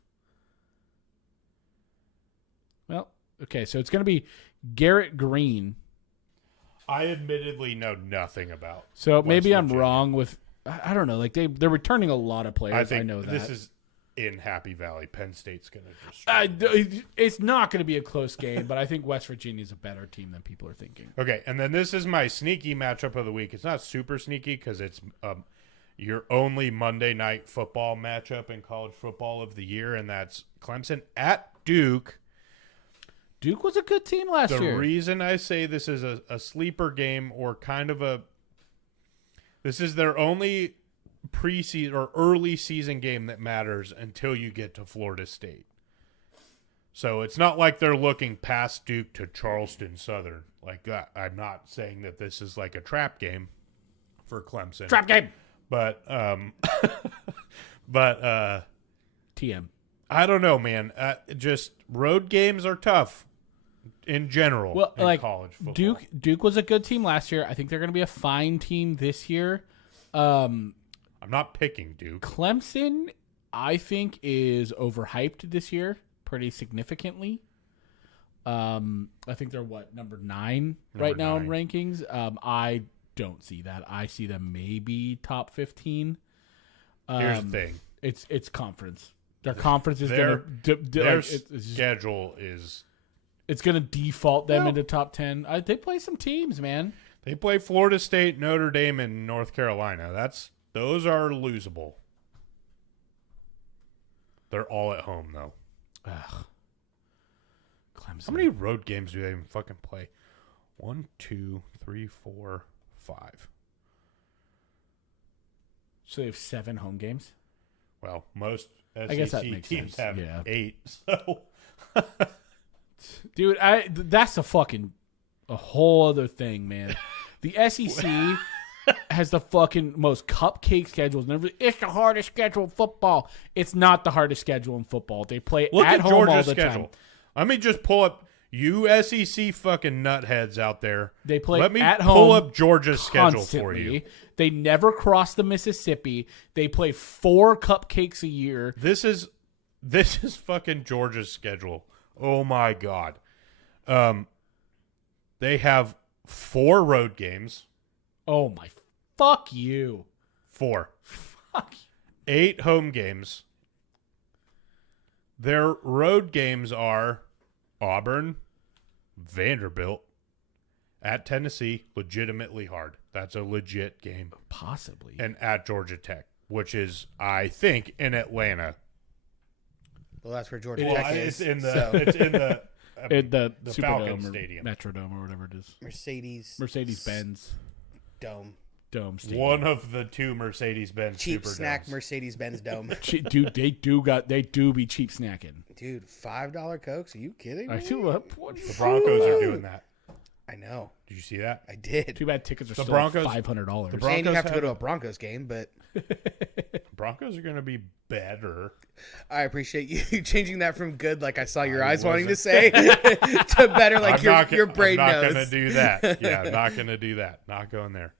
Well, okay, so it's gonna be Garrett Green. I admittedly know nothing about. So West maybe I'm Virginia. wrong with. I don't know. Like they're returning a lot of players. I know that. This is in Happy Valley. Penn State's going to destroy. It's not going to be a close game, but I think West Virginia is a better team than people are thinking. Okay, and then this is my sneaky matchup of the week. It's not super sneaky because it's your only Monday night football matchup in college football of the year, and that's Clemson at Duke. Duke was a good team last year. The reason I say this is a sleeper game or kind of a... This is their only preseason or early season game that matters until you get to Florida State. So it's not like they're looking past Duke to Charleston Southern like that. I'm not saying that this is like a trap game for Clemson. Trap game. But but TM. I don't know, man. Just road games are tough in general. Well, in like college football. Duke was a good team last year. I think they're going to be a fine team this year. I'm not picking Duke. Clemson, I think, is overhyped this year pretty significantly. I think they're number 9 right now in rankings. I don't see that. I see them maybe top 15. Here's the thing: it's conference. Their conference is their schedule is. It's going to default them into top 10. They play some teams, man. They play Florida State, Notre Dame, and North Carolina. Those are losable. They're all at home, though. Ugh. Clemson. How many road games do they even fucking play? 1, 2, 3, 4, 5. So they have 7 home games? Well, most I guess that SEC makes teams sense. have 8. So, dude, that's a whole other thing, man. The SEC has the fucking most cupcake schedules. It's the hardest schedule in football. It's not the hardest schedule in football. They play look at at home Georgia's all the schedule. time. Let me just pull up you SEC fucking nutheads out there. They play Let me at pull home up Georgia's schedule for constantly. you. They never cross the Mississippi. They play 4 cupcakes a year. This is fucking Georgia's schedule. Oh my god. They have 4 road games. Oh my, fuck you. 4. Fuck you. 8 home games. Their road games are Auburn, Vanderbilt, at Tennessee, legitimately hard. That's a legit game. Possibly. And at Georgia Tech, which is, I think, in Atlanta. Well, that's where Georgia Well, Tech is. it's in the In the Falcon Superdome or Stadium. Metrodome or whatever it is. Mercedes-Benz Dome. Dome Stadium. One of the 2 Mercedes-Benz Cheap Superdomes. snack Mercedes-Benz Dome. Dude, they do be cheap snacking. Dude, $5 Cokes? Are you kidding me? I do. The Broncos are doing that. I know. Did you see that? I did. Too bad tickets are The still Broncos- $500. the Broncos And you have to go have- to a Broncos game, but Broncos are going to be better. I appreciate you changing that from good, like I saw your eyes wanting to wasn't- say, to better, like your brain I'm not knows. going to do that. Yeah, I'm not going to do that. Not going there.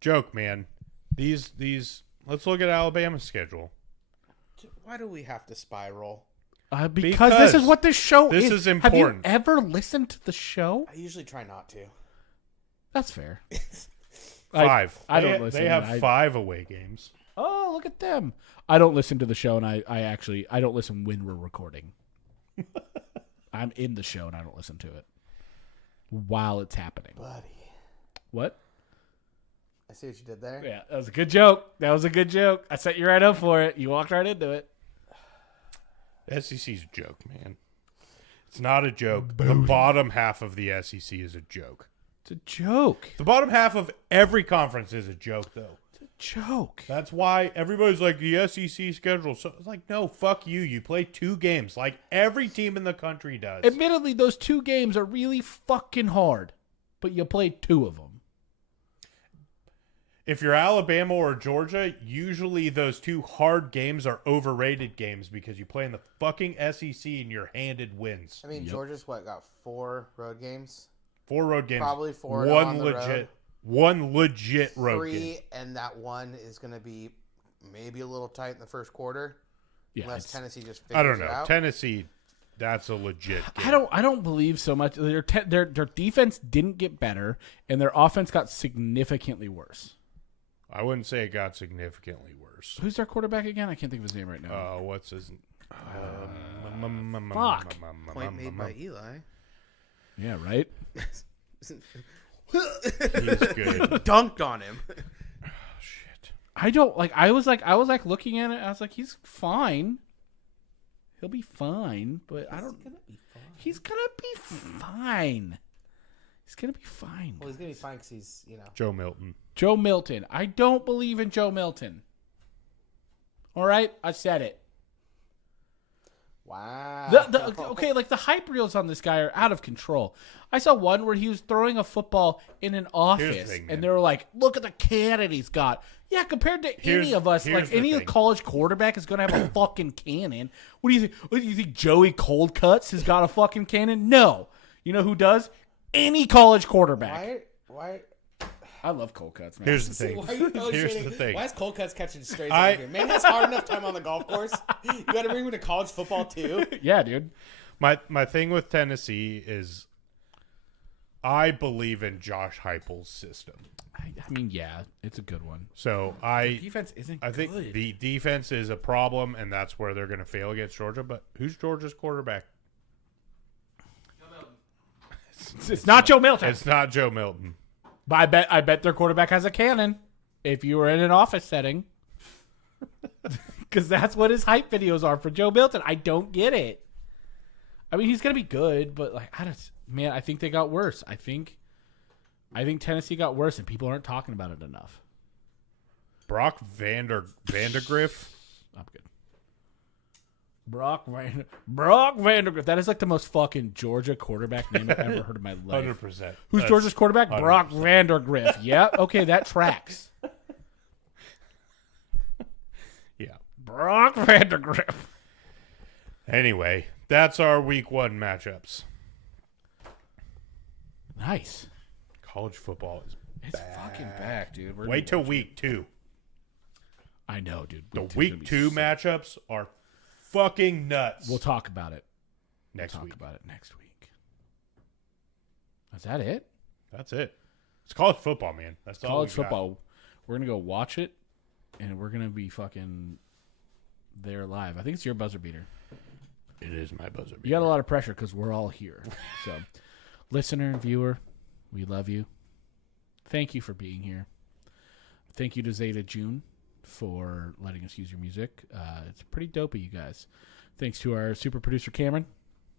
Joke, man. These. Let's look at Alabama's schedule. Why do we have to spiral? Because this is what this show is. This is important. Have you ever listened to the show? I usually try not to. That's fair. 5. I don't listen. They have 5 away games. Oh, look at them. I don't listen to the show, and I don't listen when we're recording. I'm in the show, and I don't listen to it while it's happening. Buddy. What? I see what you did there. Yeah, that was a good joke. I set you right up for it. You walked right into it. SEC's a joke, man. It's not a joke. The bottom half of the SEC is a joke. It's a joke. The bottom half of every conference is a joke, though. It's a joke. That's why everybody's like, the SEC schedule. So it's like, no, fuck you. You play 2 games like every team in the country does. Admittedly, those 2 games are really fucking hard, but you played 2 of them. If you're Alabama or Georgia, usually those 2 hard games are overrated games because you play in the fucking SEC and you're handed wins. I mean, Georgia's got 4 road games? 4 road games. Probably 4 One on the legit. road. One legit road 3, game. and that one is going to be maybe a little tight in the first quarter. Yeah, Unless Tennessee just figures I don't know. it out. Tennessee, that's a legit game. I don't believe so much. Their defense didn't get better, and their offense got significantly worse. I wouldn't say it got significantly worse. Who's their quarterback again? I can't think of his name right now. What's his? Fuck. Point made by Eli. Yeah, right. He's good. Dunked on him. Shit. I don't like. I was like looking at it. I was like, he's fine. He'll be fine, but I don't. He's gonna be fine. He's gonna be fine. Well, he's going to be fine because he's, Joe Milton. Joe Milton. I don't believe in Joe Milton. All right, I said it. Wow. Okay, like the hype reels on this guy are out of control. I saw one where he was throwing a football in an office, thing, and they were like, "Look at the cannon he's got." Yeah, compared to any of us, like any college quarterback is going to have a fucking cannon. What do you think? What do you think? Joey Cold Cuts has got a fucking cannon? No. You know who does? Any college quarterback. Why? I love cold cuts, man. Here's the thing. Here's the thing. Why is Cold Cuts catching strays over here? Man has hard enough time on the golf course. You got to bring him to college football too. Yeah, dude. My thing with Tennessee is I believe in Josh Heupel's system. I mean, yeah, it's a good one. So the defense isn't I think good. the defense is a problem, and that's where they're going to fail against Georgia. But who's Georgia's quarterback? It's not Joe Milton. It's not Joe Milton. But I bet their quarterback has a cannon if you were in an office setting. Because that's what his hype videos are for Joe Milton. I don't get it. I mean, he's going to be good, but like, I think they got worse. I think Tennessee got worse, and people aren't talking about it enough. Brock Vandergriff. I'm good. Brock Vandergriff. That is like the most fucking Georgia quarterback name I've ever heard in my life. 100%. Who's Georgia's quarterback? 100%. Brock Vandergriff. Yeah. Okay, that tracks. Yeah. Brock Vandergriff. Anyway, that's our week 1 matchups. Nice. College football is fucking back, dude. Wait till week 2. I know, dude. The week 2 matchups are fucking nuts. We'll talk about it next week. Is that it? That's it. It's college football, man. That's all college football. We're gonna go watch it, and we're gonna be fucking there live. I think it's your buzzer beater. It is my buzzer beater. You got a lot of pressure because we're all here. So, listener and viewer, we love you. Thank you for being here. Thank you to Zeta June for letting us use your music. It's pretty dope of you guys. Thanks to our super producer Cameron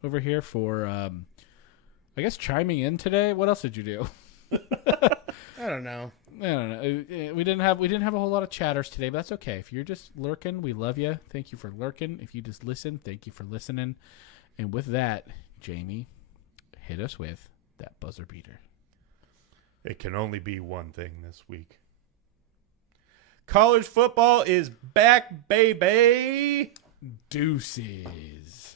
over here for, I guess, chiming in today. What else did you do? I don't know. We didn't have a whole lot of chatters today, but that's okay. If you're just lurking, we love you. Thank you for lurking. If you just listen, thank you for listening. And with that, Jamie, hit us with that buzzer beater. It can only be one thing this week. College football is back, baby. Deuces.